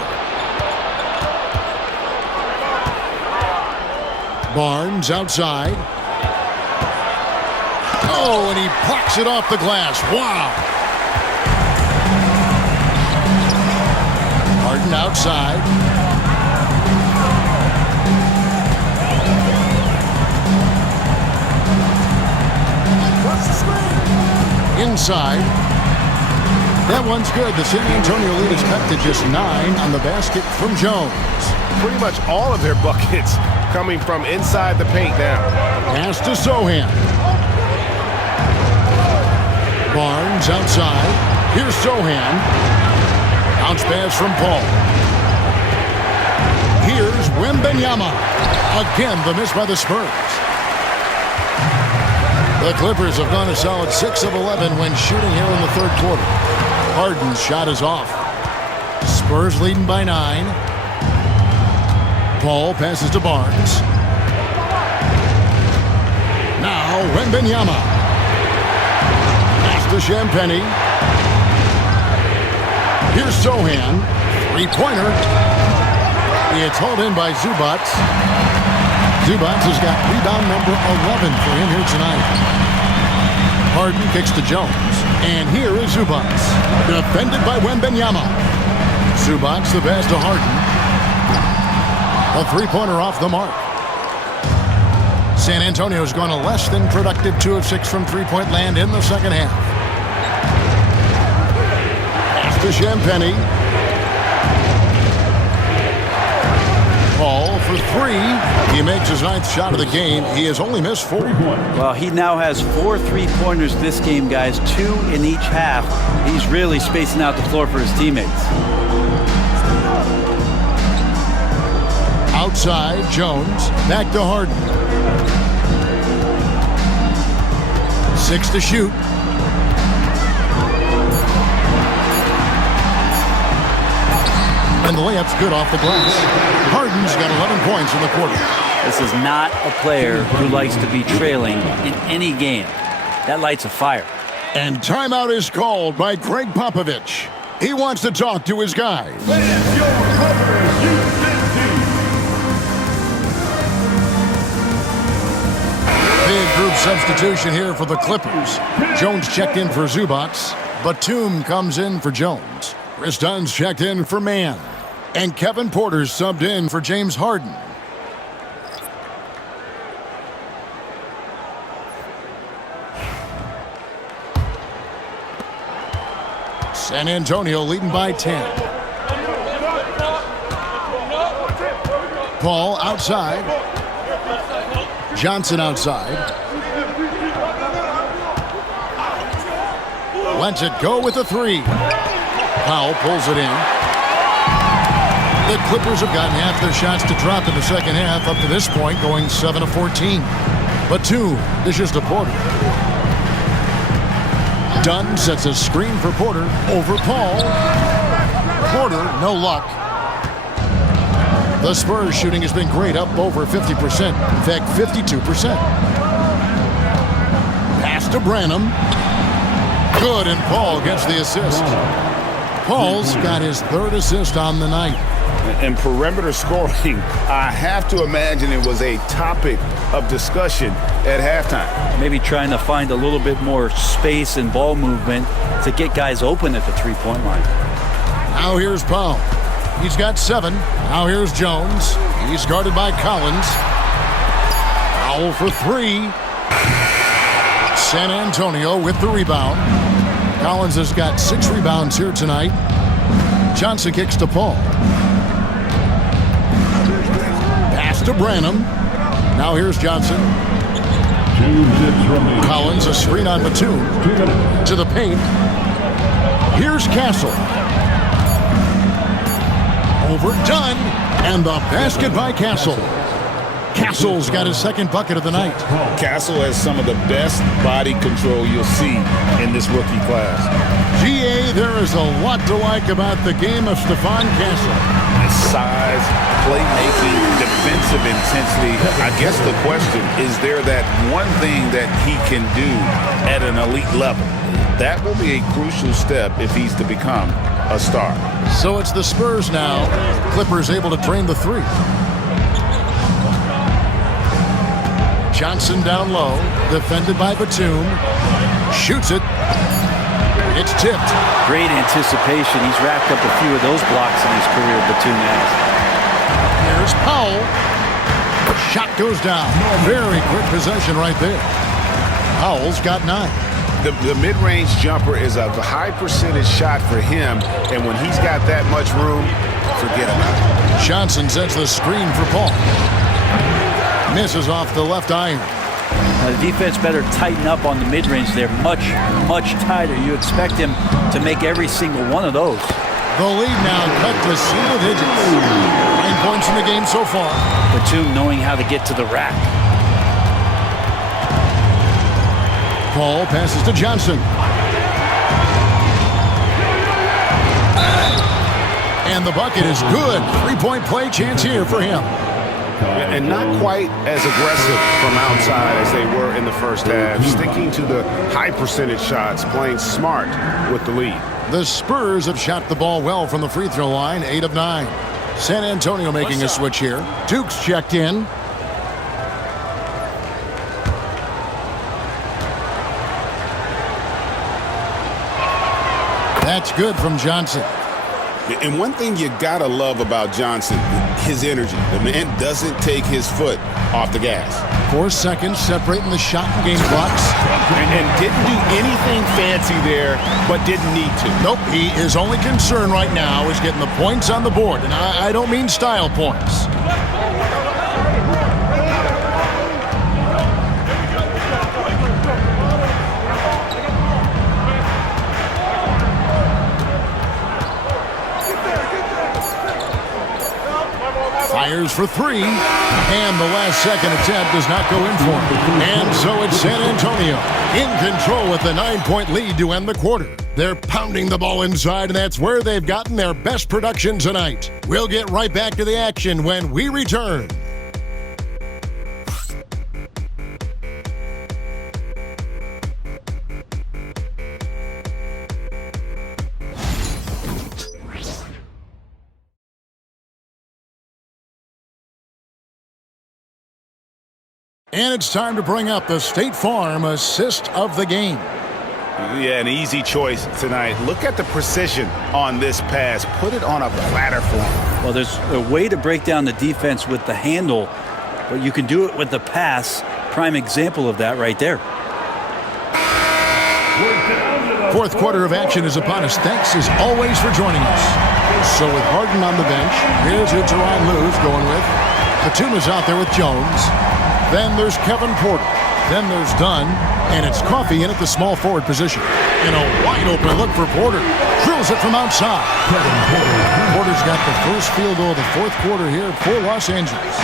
Barnes outside. Oh, and he plucks it off the glass. Wow. Harden outside. Inside. That one's good. The San Antonio lead is cut to just 9 on the basket from Jones. Pretty much all of their buckets coming from inside the paint now. Pass to Zohan. Barnes outside. Here's Zohan. Bounce pass from Paul. Here's Wembanyama. Again, the miss by the Spurs. The Clippers have gone a solid 6 of 11 when shooting here in the third quarter. Harden's shot is off. Spurs leading by 9. Paul passes to Barnes. Now Wembanyama. Pass to Champagny. Here's Zohan. Three-pointer. It's hauled in by Zubac. Zubac has got rebound number 11 for him here tonight. Harden kicks to Jones. And here is Zubac. Defended by Wembanyama. Zubac the pass to Harden. A three-pointer off the mark. San Antonio's gone a less than productive 2 of 6 from three-point land in the second half. Pass to Champagny. Paul for 3. He makes his 9th shot of the game. He has only missed 4. Well, he now has 4 3-pointers this game, guys, 2 in each half. He's really spacing out the floor for his teammates. Outside, Jones. Back to Harden. 6 to shoot. And the layup's good off the glass. Harden's got 11 points in the quarter. This is not a player who likes to be trailing in any game. That lights a fire. And timeout is called by Greg Popovich. He wants to talk to his guys. Big group substitution here for the Clippers. Jones checked in for Zubac. Batum comes in for Jones. Chris Dunn's checked in for Mann. And Kevin Porter's subbed in for James Harden. San Antonio leading by 10. Paul outside. Johnson outside. Lets it go with a 3. Powell pulls it in. The Clippers have gotten half their shots to drop in the second half up to this point, going 7 of 14. Batum dishes to Porter. Dunn sets a screen for Porter over Paul. Porter, no luck. The Spurs shooting has been great, up over 50%. In fact, 52%. Pass to Branham. Good, and Paul gets the assist. Paul's got his 3rd assist on the night. And perimeter scoring, I have to imagine it was a topic of discussion at halftime. Maybe trying to find a little bit more space and ball movement to get guys open at the 3-point line. Now here's Powell. He's got 7. Now here's Jones. He's guarded by Collins. Powell for 3. San Antonio with the rebound. Collins has got 6 rebounds here tonight. Johnson kicks to Paul. Pass to Branham. Now here's Johnson. Collins, a screen on Batum. To the paint. Here's Castle. Overdone. And the basket by Castle. Castle's got his 2nd bucket of the night. Castle has some of the best body control you'll see in this rookie class. GA, there is a lot to like about the game of Stephon Castle. His size, playmaking, defensive intensity. I guess the question, is there that one thing that he can do at an elite level? That will be a crucial step if he's to become a star. So it's the Spurs now. Clippers able to drain the 3. Johnson down low, defended by Batum. Shoots it. It's tipped. Great anticipation. He's racked up a few of those blocks in his career, Batum has. Here's Powell. Shot goes down. Very quick possession right there. Powell's got 9. The mid-range jumper is a high percentage shot for him, and when he's got that much room, forget about it. Johnson sets the screen for Paul. Misses off the left iron. The defense better tighten up on the mid-range. They're much, much tighter. You expect him to make every single one of those. The lead now cut to single digits. 9 points in the game so far. Batum knowing how to get to the rack. Paul passes to Johnson. And the bucket is good. 3-point play chance here for him. And not quite as aggressive from outside as they were in the first half. Sticking to the high percentage shots, playing smart with the lead. The Spurs have shot the ball well from the free throw line, 8 of 9. San Antonio making a switch here. Duke's checked in. That's good from Johnson. And one thing you gotta love about Johnson, his energy. The man doesn't take his foot off the gas. 4 seconds separating the shot and game clocks. And didn't do anything fancy there, but didn't need to. Nope, his only concern right now is getting the points on the board. And I don't mean style points. Fires for 3, and the last second attempt does not go in for him. And so it's San Antonio in control with a 9-point lead to end the quarter. They're pounding the ball inside, and that's where they've gotten their best production tonight. We'll get right back to the action when we return. And it's time to bring up the State Farm assist of the game. Yeah, an easy choice tonight. Look at the precision on this pass. Put it on a platter for him. Well, there's a way to break down the defense with the handle, but you can do it with the pass. Prime example of that right there. Fourth quarter of action is upon us. Thanks as always for joining us. So with Harden on the bench, here's who Tyronn Lue's going with. Katuma's out there with Jones. Then there's Kevin Porter. Then there's Dunn. And it's Coffey in at the small forward position. In a wide open look for Porter. Drills it from outside. Porter's got the first field goal of the fourth quarter here for Los Angeles.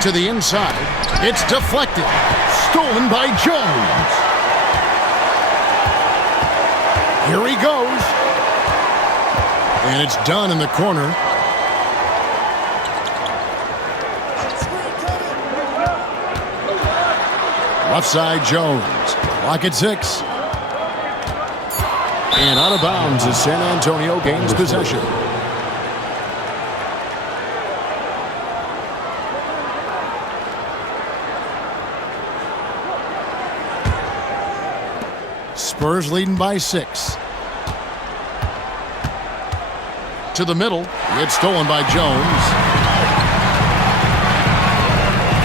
To the inside. It's deflected. Stolen by Jones. Here he goes. And it's Dunn in the corner. Left side, Jones. Clock at 6. And out of bounds as San Antonio gains possession. Spurs leading by 6. To the middle. It's stolen by Jones.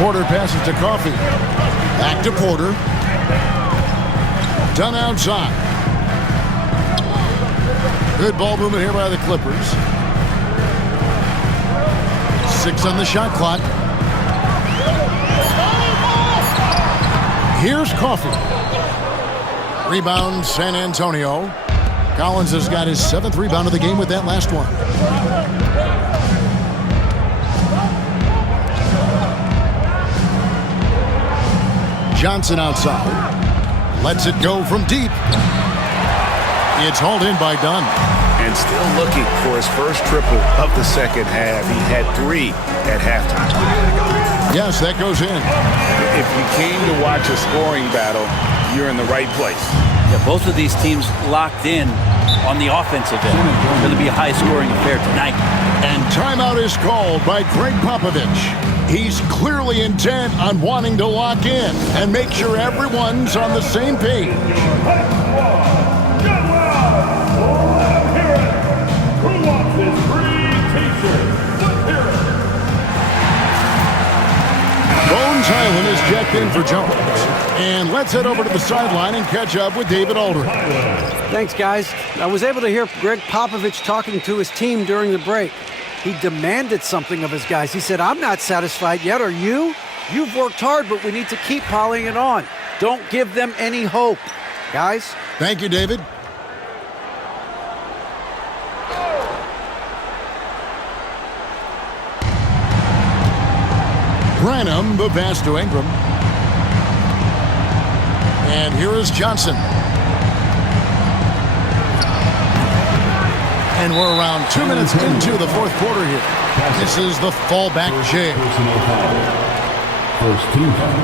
Porter passes to Coffey. Back to Porter. Dunn outside. Good ball movement here by the Clippers. 6 on the shot clock. Here's Coffey. Rebound, San Antonio. Collins has got his 7th rebound of the game with that last one. Johnson outside. Lets it go from deep. It's hauled in by Dunn. And still looking for his first triple of the second half. He had 3 at halftime. Yes, that goes in. If you came to watch a scoring battle, you're in the right place. Yeah, both of these teams locked in on the offensive end. It's going to be a high-scoring affair tonight. And timeout is called by Greg Popovich. He's clearly intent on wanting to lock in and make sure everyone's on the same page. Who wants this free t-shirt? Let's hear it. Bones Highland is checked in for Jones. And let's head over to the sideline and catch up with David Aldridge. Thanks, guys. I was able to hear Greg Popovich talking to his team during the break. He demanded something of his guys. He said, I'm not satisfied yet. Are you? You've worked hard, but we need to keep piling it on. Don't give them any hope. Guys? Thank you, David. Branham, the pass to Ingram. And here is Johnson. And we're around 2 minutes into the fourth quarter here. This is the fallback jam. First team foul.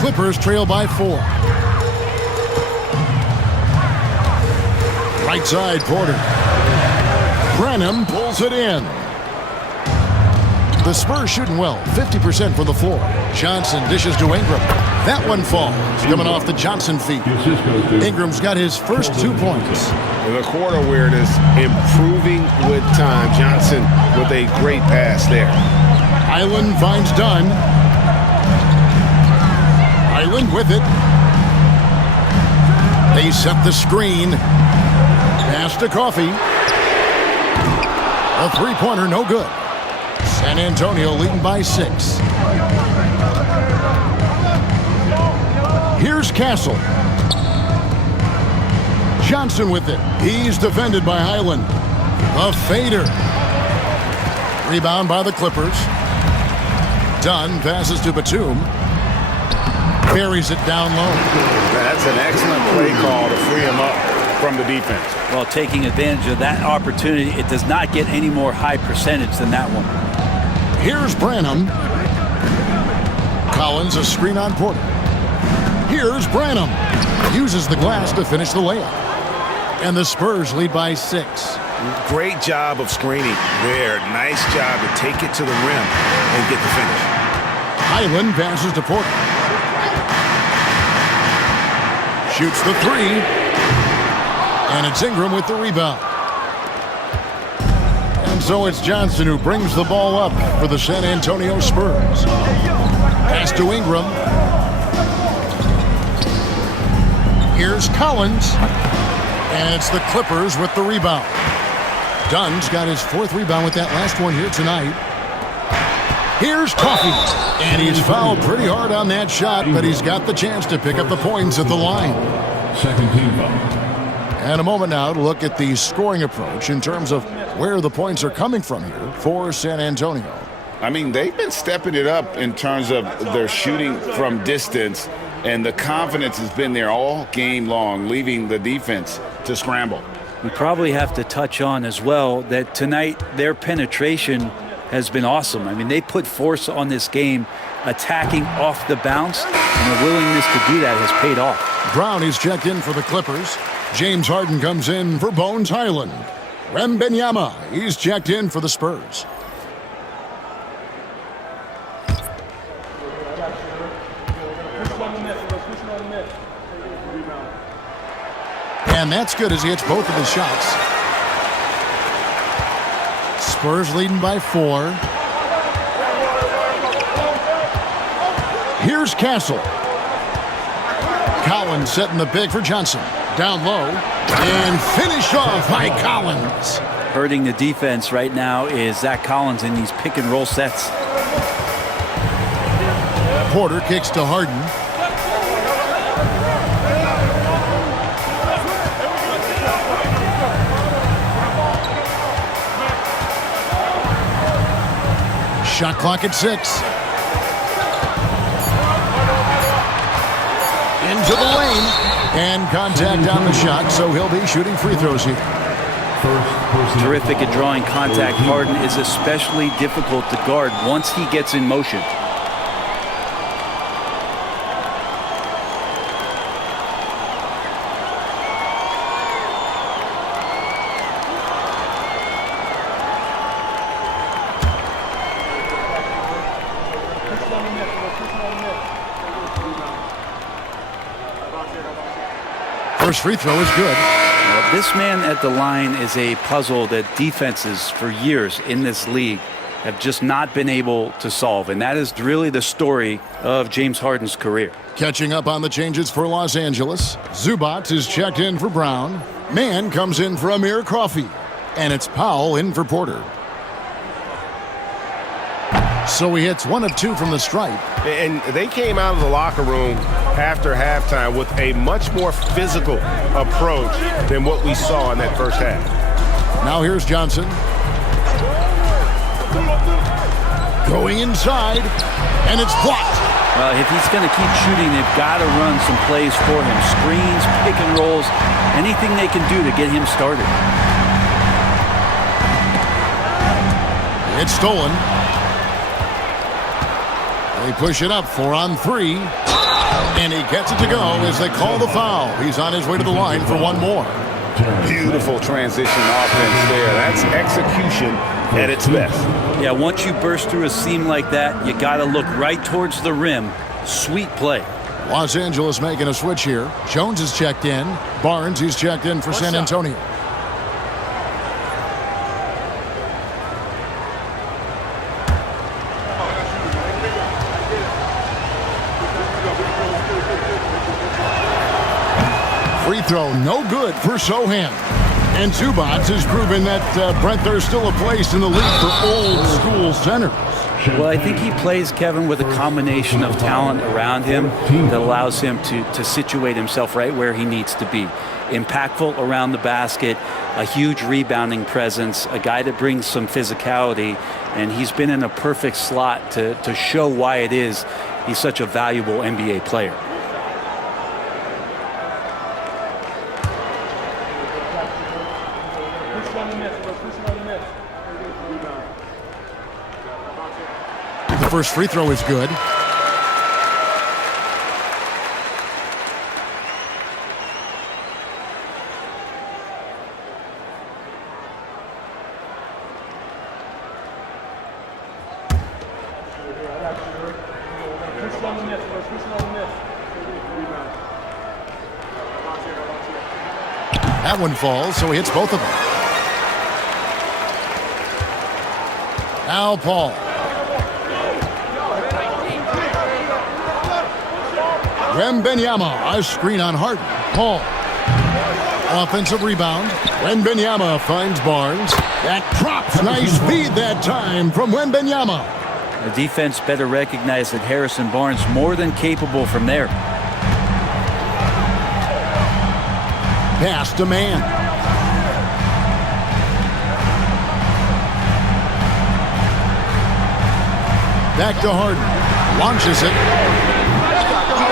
Clippers trail by 4. Right side, Porter. Branham pulls it in. The Spurs shooting well, 50% from the floor. Johnson dishes to Ingram. That one falls, coming off the Johnson feet. Ingram's got his first 2 points. The court awareness improving with time. Johnson with a great pass there. Island finds Dunn. Island with it. They set the screen. Pass to Coffey. A three-pointer, no good. San Antonio leading by 6. Here's Castle. Johnson with it. He's defended by Highland. A fader. Rebound by the Clippers. Dunn passes to Batum. Buries it down low. That's an excellent play call to free him up from the defense. Well, taking advantage of that opportunity, it does not get any more high percentage than that one. Here's Branham. Collins a screen on Porter. Here's Branham. Uses the glass to finish the layup. And the Spurs lead by 6. Great job of screening there. Nice job to take it to the rim and get the finish. Highland passes to Porter. Shoots the 3. And it's Ingram with the rebound. And so it's Johnson who brings the ball up for the San Antonio Spurs. Pass to Ingram. Here's Collins. And it's the Clippers with the rebound. Dunn's got his 4th rebound with that last one here tonight. Here's Coffey. And he's fouled pretty hard on that shot, but he's got the chance to pick up the points at the line. Second team foul. And a moment now to look at the scoring approach in terms of where the points are coming from here for San Antonio. I mean, they've been stepping it up in terms of their shooting from distance, and the confidence has been there all game long, leaving the defense to scramble. We probably have to touch on as well that tonight their penetration has been awesome. I mean, they put force on this game, attacking off the bounce, and the willingness to do that has paid off. Brown is checked in for the Clippers. James Harden comes in for Bones Highland. Wembanyama, he's checked in for the Spurs. And that's good as he hits both of his shots. Spurs leading by 4. Here's Castle. Collins setting the pick for Johnson. Down low. And finished off by Collins. Hurting the defense right now is Zach Collins in these pick and roll sets. Porter kicks to Harden. Shot clock at 6. Into the lane. And contact on the shot, so he'll be shooting free throws here. Terrific at drawing contact. Harden is especially difficult to guard once he gets in motion. First free throw is good. Well, this man at the line is a puzzle that defenses for years in this league have just not been able to solve. And that is really the story of James Harden's career. Catching up on the changes for Los Angeles. Zubac is checked in for Brown. Mann comes in for Amir Coffey. And it's Powell in for Porter. So he hits 1 of 2 from the stripe. And they came out of the locker room after halftime with a much more physical approach than what we saw in that first half. Now here's Johnson. Going inside, and it's blocked. Well, if he's going to keep shooting, they've got to run some plays for him. Screens, pick and rolls, anything they can do to get him started. It's stolen. They push it up 4 on 3. And he gets it to go as they call the foul. He's on his way to the line for one more. Beautiful transition offense there. That's execution at its best. Yeah, once you burst through a seam like that, you got to look right towards the rim. Sweet play. Los Angeles making a switch here. Jones is checked in. Barnes, he's checked in for San Antonio. Free throw, no good for Sohan. And Zubac has proven that, Brent, there's still a place in the league for old-school centers. Well, I think he plays, Kevin, with a combination of talent around him that allows him to situate himself right where he needs to be. Impactful around the basket, a huge rebounding presence, a guy that brings some physicality, and he's been in a perfect slot to show why it is he's such a valuable NBA player. The first free throw is good. That one falls, so he hits both of them. Now Paul. Wembanyama, a screen on Harden. Paul. Offensive rebound. Wembanyama finds Barnes. That drops. Nice feed that time from Wembanyama. The defense better recognize that Harrison Barnes more than capable from there. Pass to man. Back to Harden. Launches it.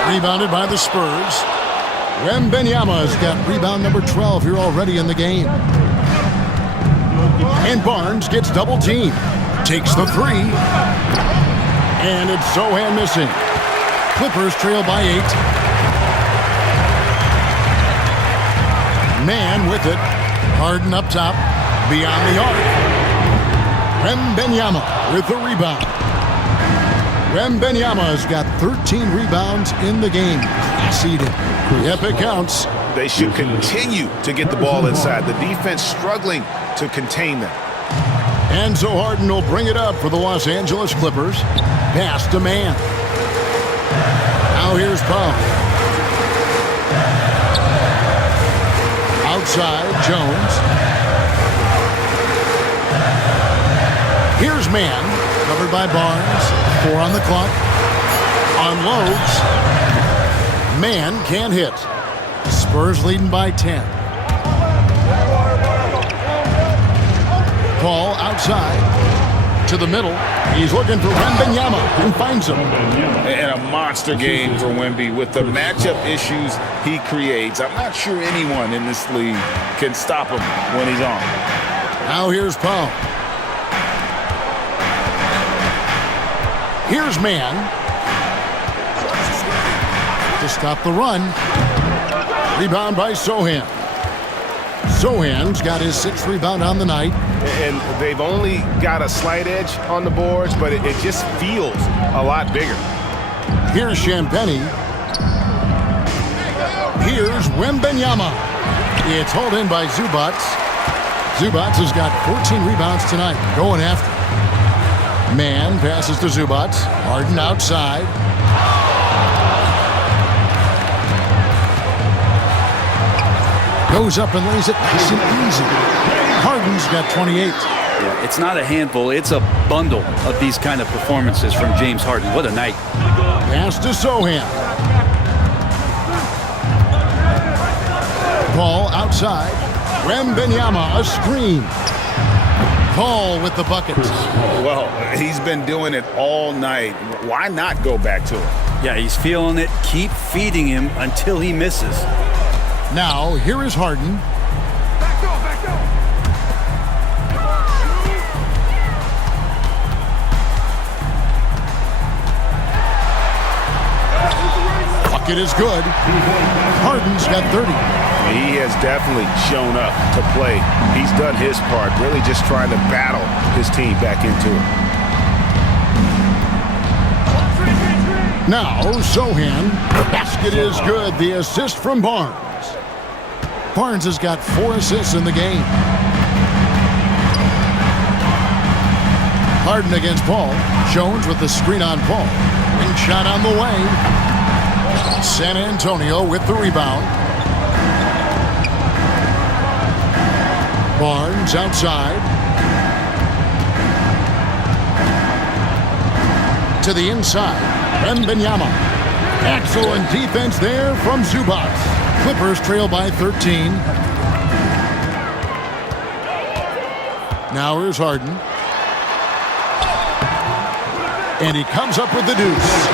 Rebounded by the Spurs. Wembanyama's got rebound number 12 here already in the game. And Barnes gets double teamed. Takes the three. And it's Sohan missing. Clippers trail by 8. Man with it. Harden up top. Beyond the arc. Wembanyama with the rebound. Wembanyama's got 13 rebounds in the game. Class-eated. Yep, it counts. They should continue to get the ball inside. The defense struggling to contain them. And so Harden will bring it up for the Los Angeles Clippers. Pass to man. Now here's Paul. Outside, Jones. Here's man. Covered by Barnes. 4 on the clock. Unloads. Man can't hit. Spurs leading by 10. Paul outside. To the middle. He's looking for Wembanyama and finds him. And a monster game for Wemby with the matchup issues he creates. I'm not sure anyone in this league can stop him when he's on. Now here's Paul. Here's man. To stop the run. Rebound by Sohan. Sohan's got his 6th rebound on the night. And they've only got a slight edge on the boards, but it just feels a lot bigger. Here's Champagnie. Here's Wembanyama. It's hauled in by Zubac. Zubac has got 14 rebounds tonight. Going after. Man passes to Zubac. Harden outside. Goes up and lays it nice and easy. Harden's got 28. Yeah, it's not a handful. It's a bundle of these kind of performances from James Harden. What a night. Pass to Sohan. Paul outside. Wembanyama, a screen. Paul with the buckets. Well, he's been doing it all night. Why not go back to it? Yeah, he's feeling it. Keep feeding him until he misses. Now, here is Harden. Bucket is good. Harden's got 30. He has definitely shown up to play. He's done his part, really just trying to battle his team back into it. Now, Sohan. The basket is good. The assist from Barnes. Barnes has got 4 assists in the game. Harden against Paul. Jones with the screen on Paul. And shot on the way. San Antonio with the rebound. Barnes outside. To the inside. Wembanyama. Excellent defense there from Zubac. Clippers trail by 13. Now here's Harden. And he comes up with the deuce.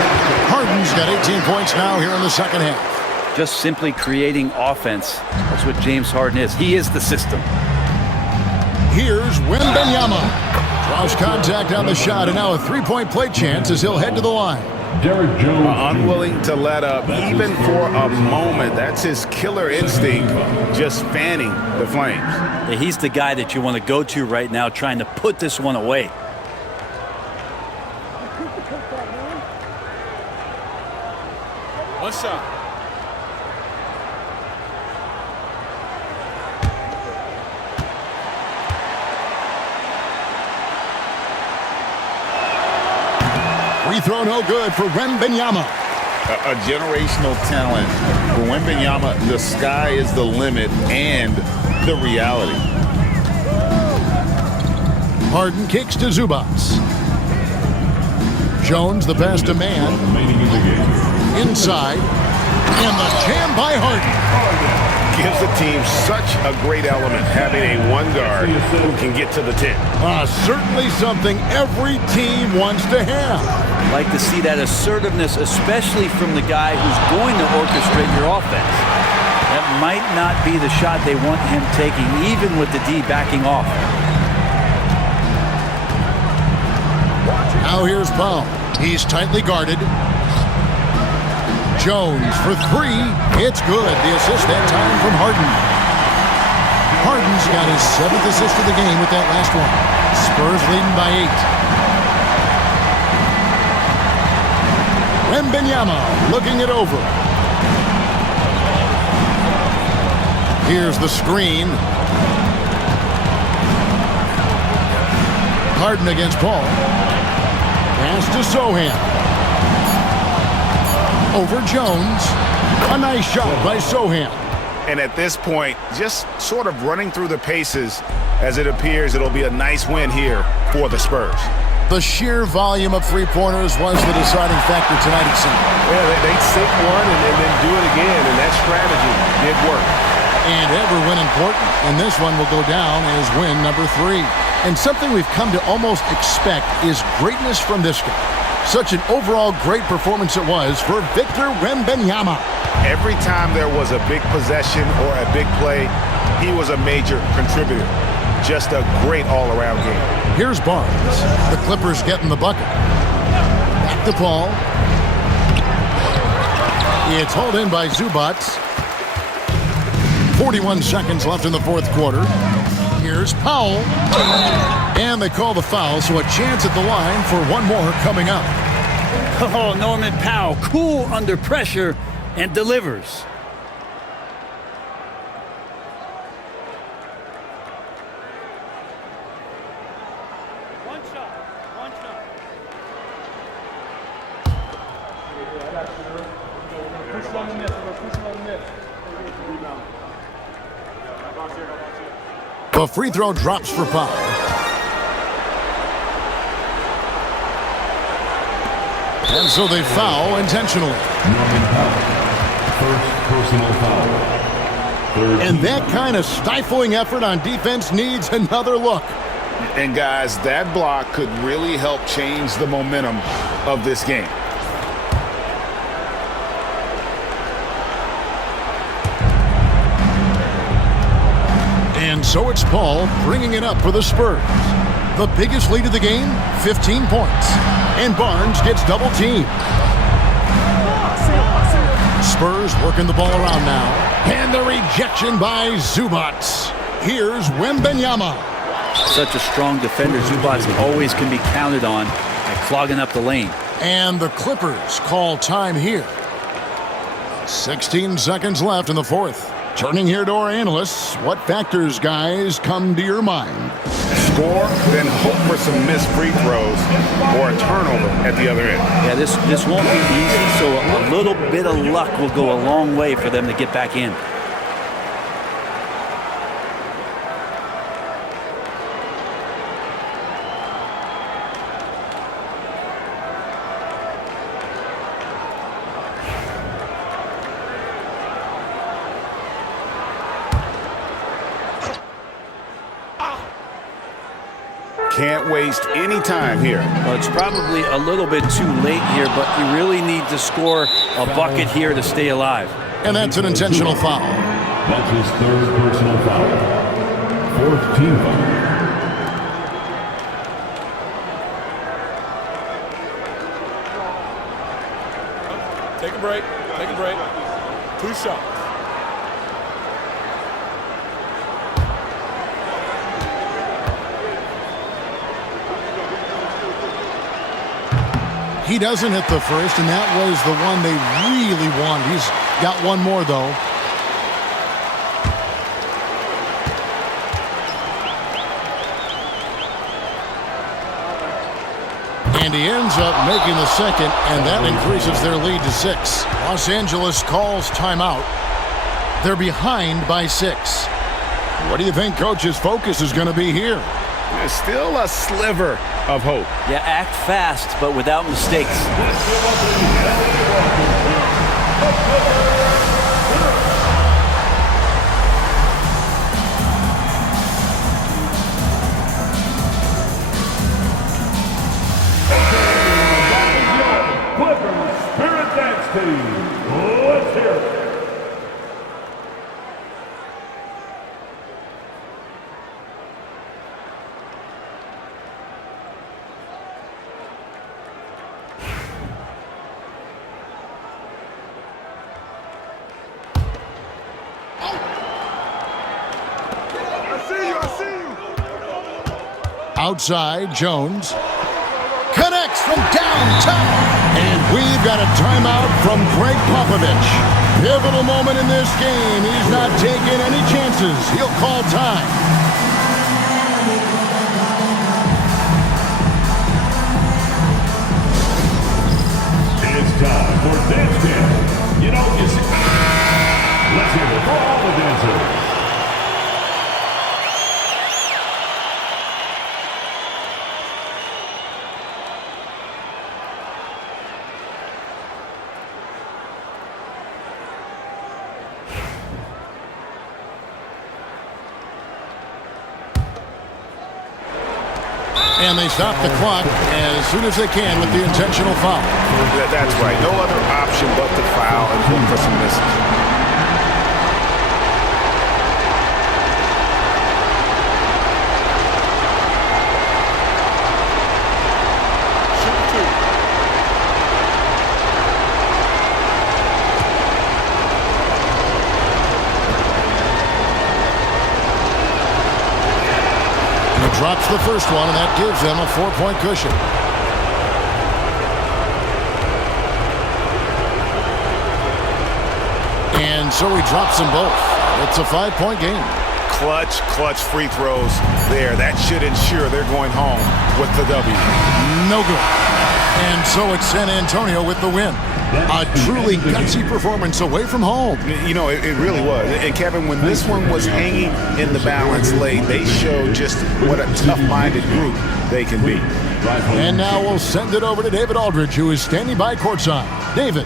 Harden's got 18 points now here in the second half. Just simply creating offense. That's what James Harden is. He is the system. Here's Wembanyama. Draws contact on the shot, and now a three-point play chance as he'll head to the line. Derek Jones. Unwilling to let up even for a moment. That's his killer instinct, just fanning the flames. Yeah, he's the guy that you want to go to right now, trying to put this one away. One shot. Free throw no good for Wembanyama. A generational talent. For Wembanyama, the sky is the limit and the reality. Harden kicks to Zubac. Jones the pass to man. Inside. And the jam by Harden. Gives the team such a great element, having a one guard who can get to the 10. Certainly something every team wants to have. Like to see that assertiveness, especially from the guy who's going to orchestrate your offense. That might not be the shot they want him taking, even with the D backing off. Now here's Powell. He's tightly guarded. Jones for 3. It's good. The assist that time from Harden. Harden's got his 7th assist of the game with that last one. Spurs leading by 8. Wembanyama looking it over. Here's the screen. Harden against Paul. Pass to Sohan. Over Jones. A nice shot by Sohan. And at this point, just sort of running through the paces, as it appears it'll be a nice win here for the Spurs. The sheer volume of three-pointers was the deciding factor tonight, it seemed. Yeah, they sink one and then do it again, and that strategy did work. And every win important, and this one will go down as win number 3. And something we've come to almost expect is greatness from this guy. Such an overall great performance it was for Victor Wembanyama. Every time there was a big possession or a big play, he was a major contributor. Just a great all-around game. Here's Barnes. The Clippers getting the bucket. Back to Paul. It's hauled in by Zubac. 41 seconds left in the fourth quarter. Here's Powell. And they call the foul, so a chance at the line for one more coming up. Oh, Norman Powell, cool under pressure and delivers. One shot. Push it on the net. The free throw drops for Powell. And so they foul intentionally. First personal foul. And that kind of stifling effort on defense needs another look. And guys, that block could really help change the momentum of this game. And so it's Paul bringing it up for the Spurs. The biggest lead of the game, 15 points. And Barnes gets double teamed. Spurs working the ball around now. And the rejection by Zubats. Here's Wembanyama. Such a strong defender. Zubats always can be counted on at clogging up the lane. And the Clippers call time here. 16 seconds left in the fourth. Turning here to our analysts, what factors, guys, come to your mind? Score, then hope for some missed free throws or a turnover at the other end. Yeah, this won't be easy, so a little bit of luck will go a long way for them to get back in. Can't waste any time here. Well, it's probably a little bit too late here, but you really need to score a bucket here to stay alive. And that's an intentional foul. That's his third personal foul. Fourth team foul. Take a break. Take a break. 2 shots. He doesn't hit the first, and that was the one they really wanted. He's got one more, though. And he ends up making the second, and that increases their lead to 6. Los Angeles calls timeout. They're behind by 6. What do you think Coach's focus is going to be here? There's still a sliver of hope. Yeah, act fast, but without mistakes. Clippers Spirit Dance Team. Let's hear it. Outside, Jones connects from downtown. And we've got a timeout from Greg Popovich. Pivotal moment in this game. He's not taking any chances. He'll call time. It's time for Dance Camp. You know, let's hear it for all the dancers. And they stop the clock as soon as they can with the intentional foul. That's right. No other option but to foul and hope for some misses. Drops the first one, and that gives them a 4-point cushion. And so he drops them both. It's a 5-point game. Clutch free throws there. That should ensure they're going home with the W. No good. And so it's San Antonio with the win. A truly gutsy performance away from home. You know, it really was. And Kevin, when this one was hanging in the balance late, they showed just what a tough-minded group they can be. And now we'll send it over to David Aldridge, who is standing by courtside. David.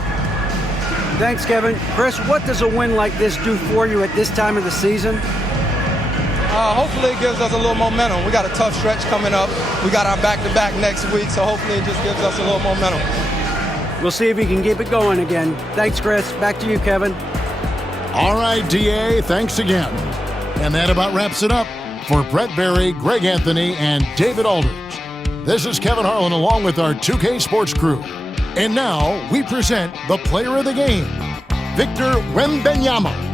Thanks, Kevin. Chris, what does a win like this do for you at this time of the season? Hopefully it gives us a little momentum. We got a tough stretch coming up. We got our back-to-back next week, so hopefully it just gives us a little momentum. We'll see if we can keep it going again. Thanks, Chris. Back to you, Kevin. All right, DA, thanks again. And that about wraps it up for Brett Berry, Greg Anthony, and David Aldridge. This is Kevin Harlan along with our 2K Sports crew. And now we present the player of the game. Victor Wembanyama.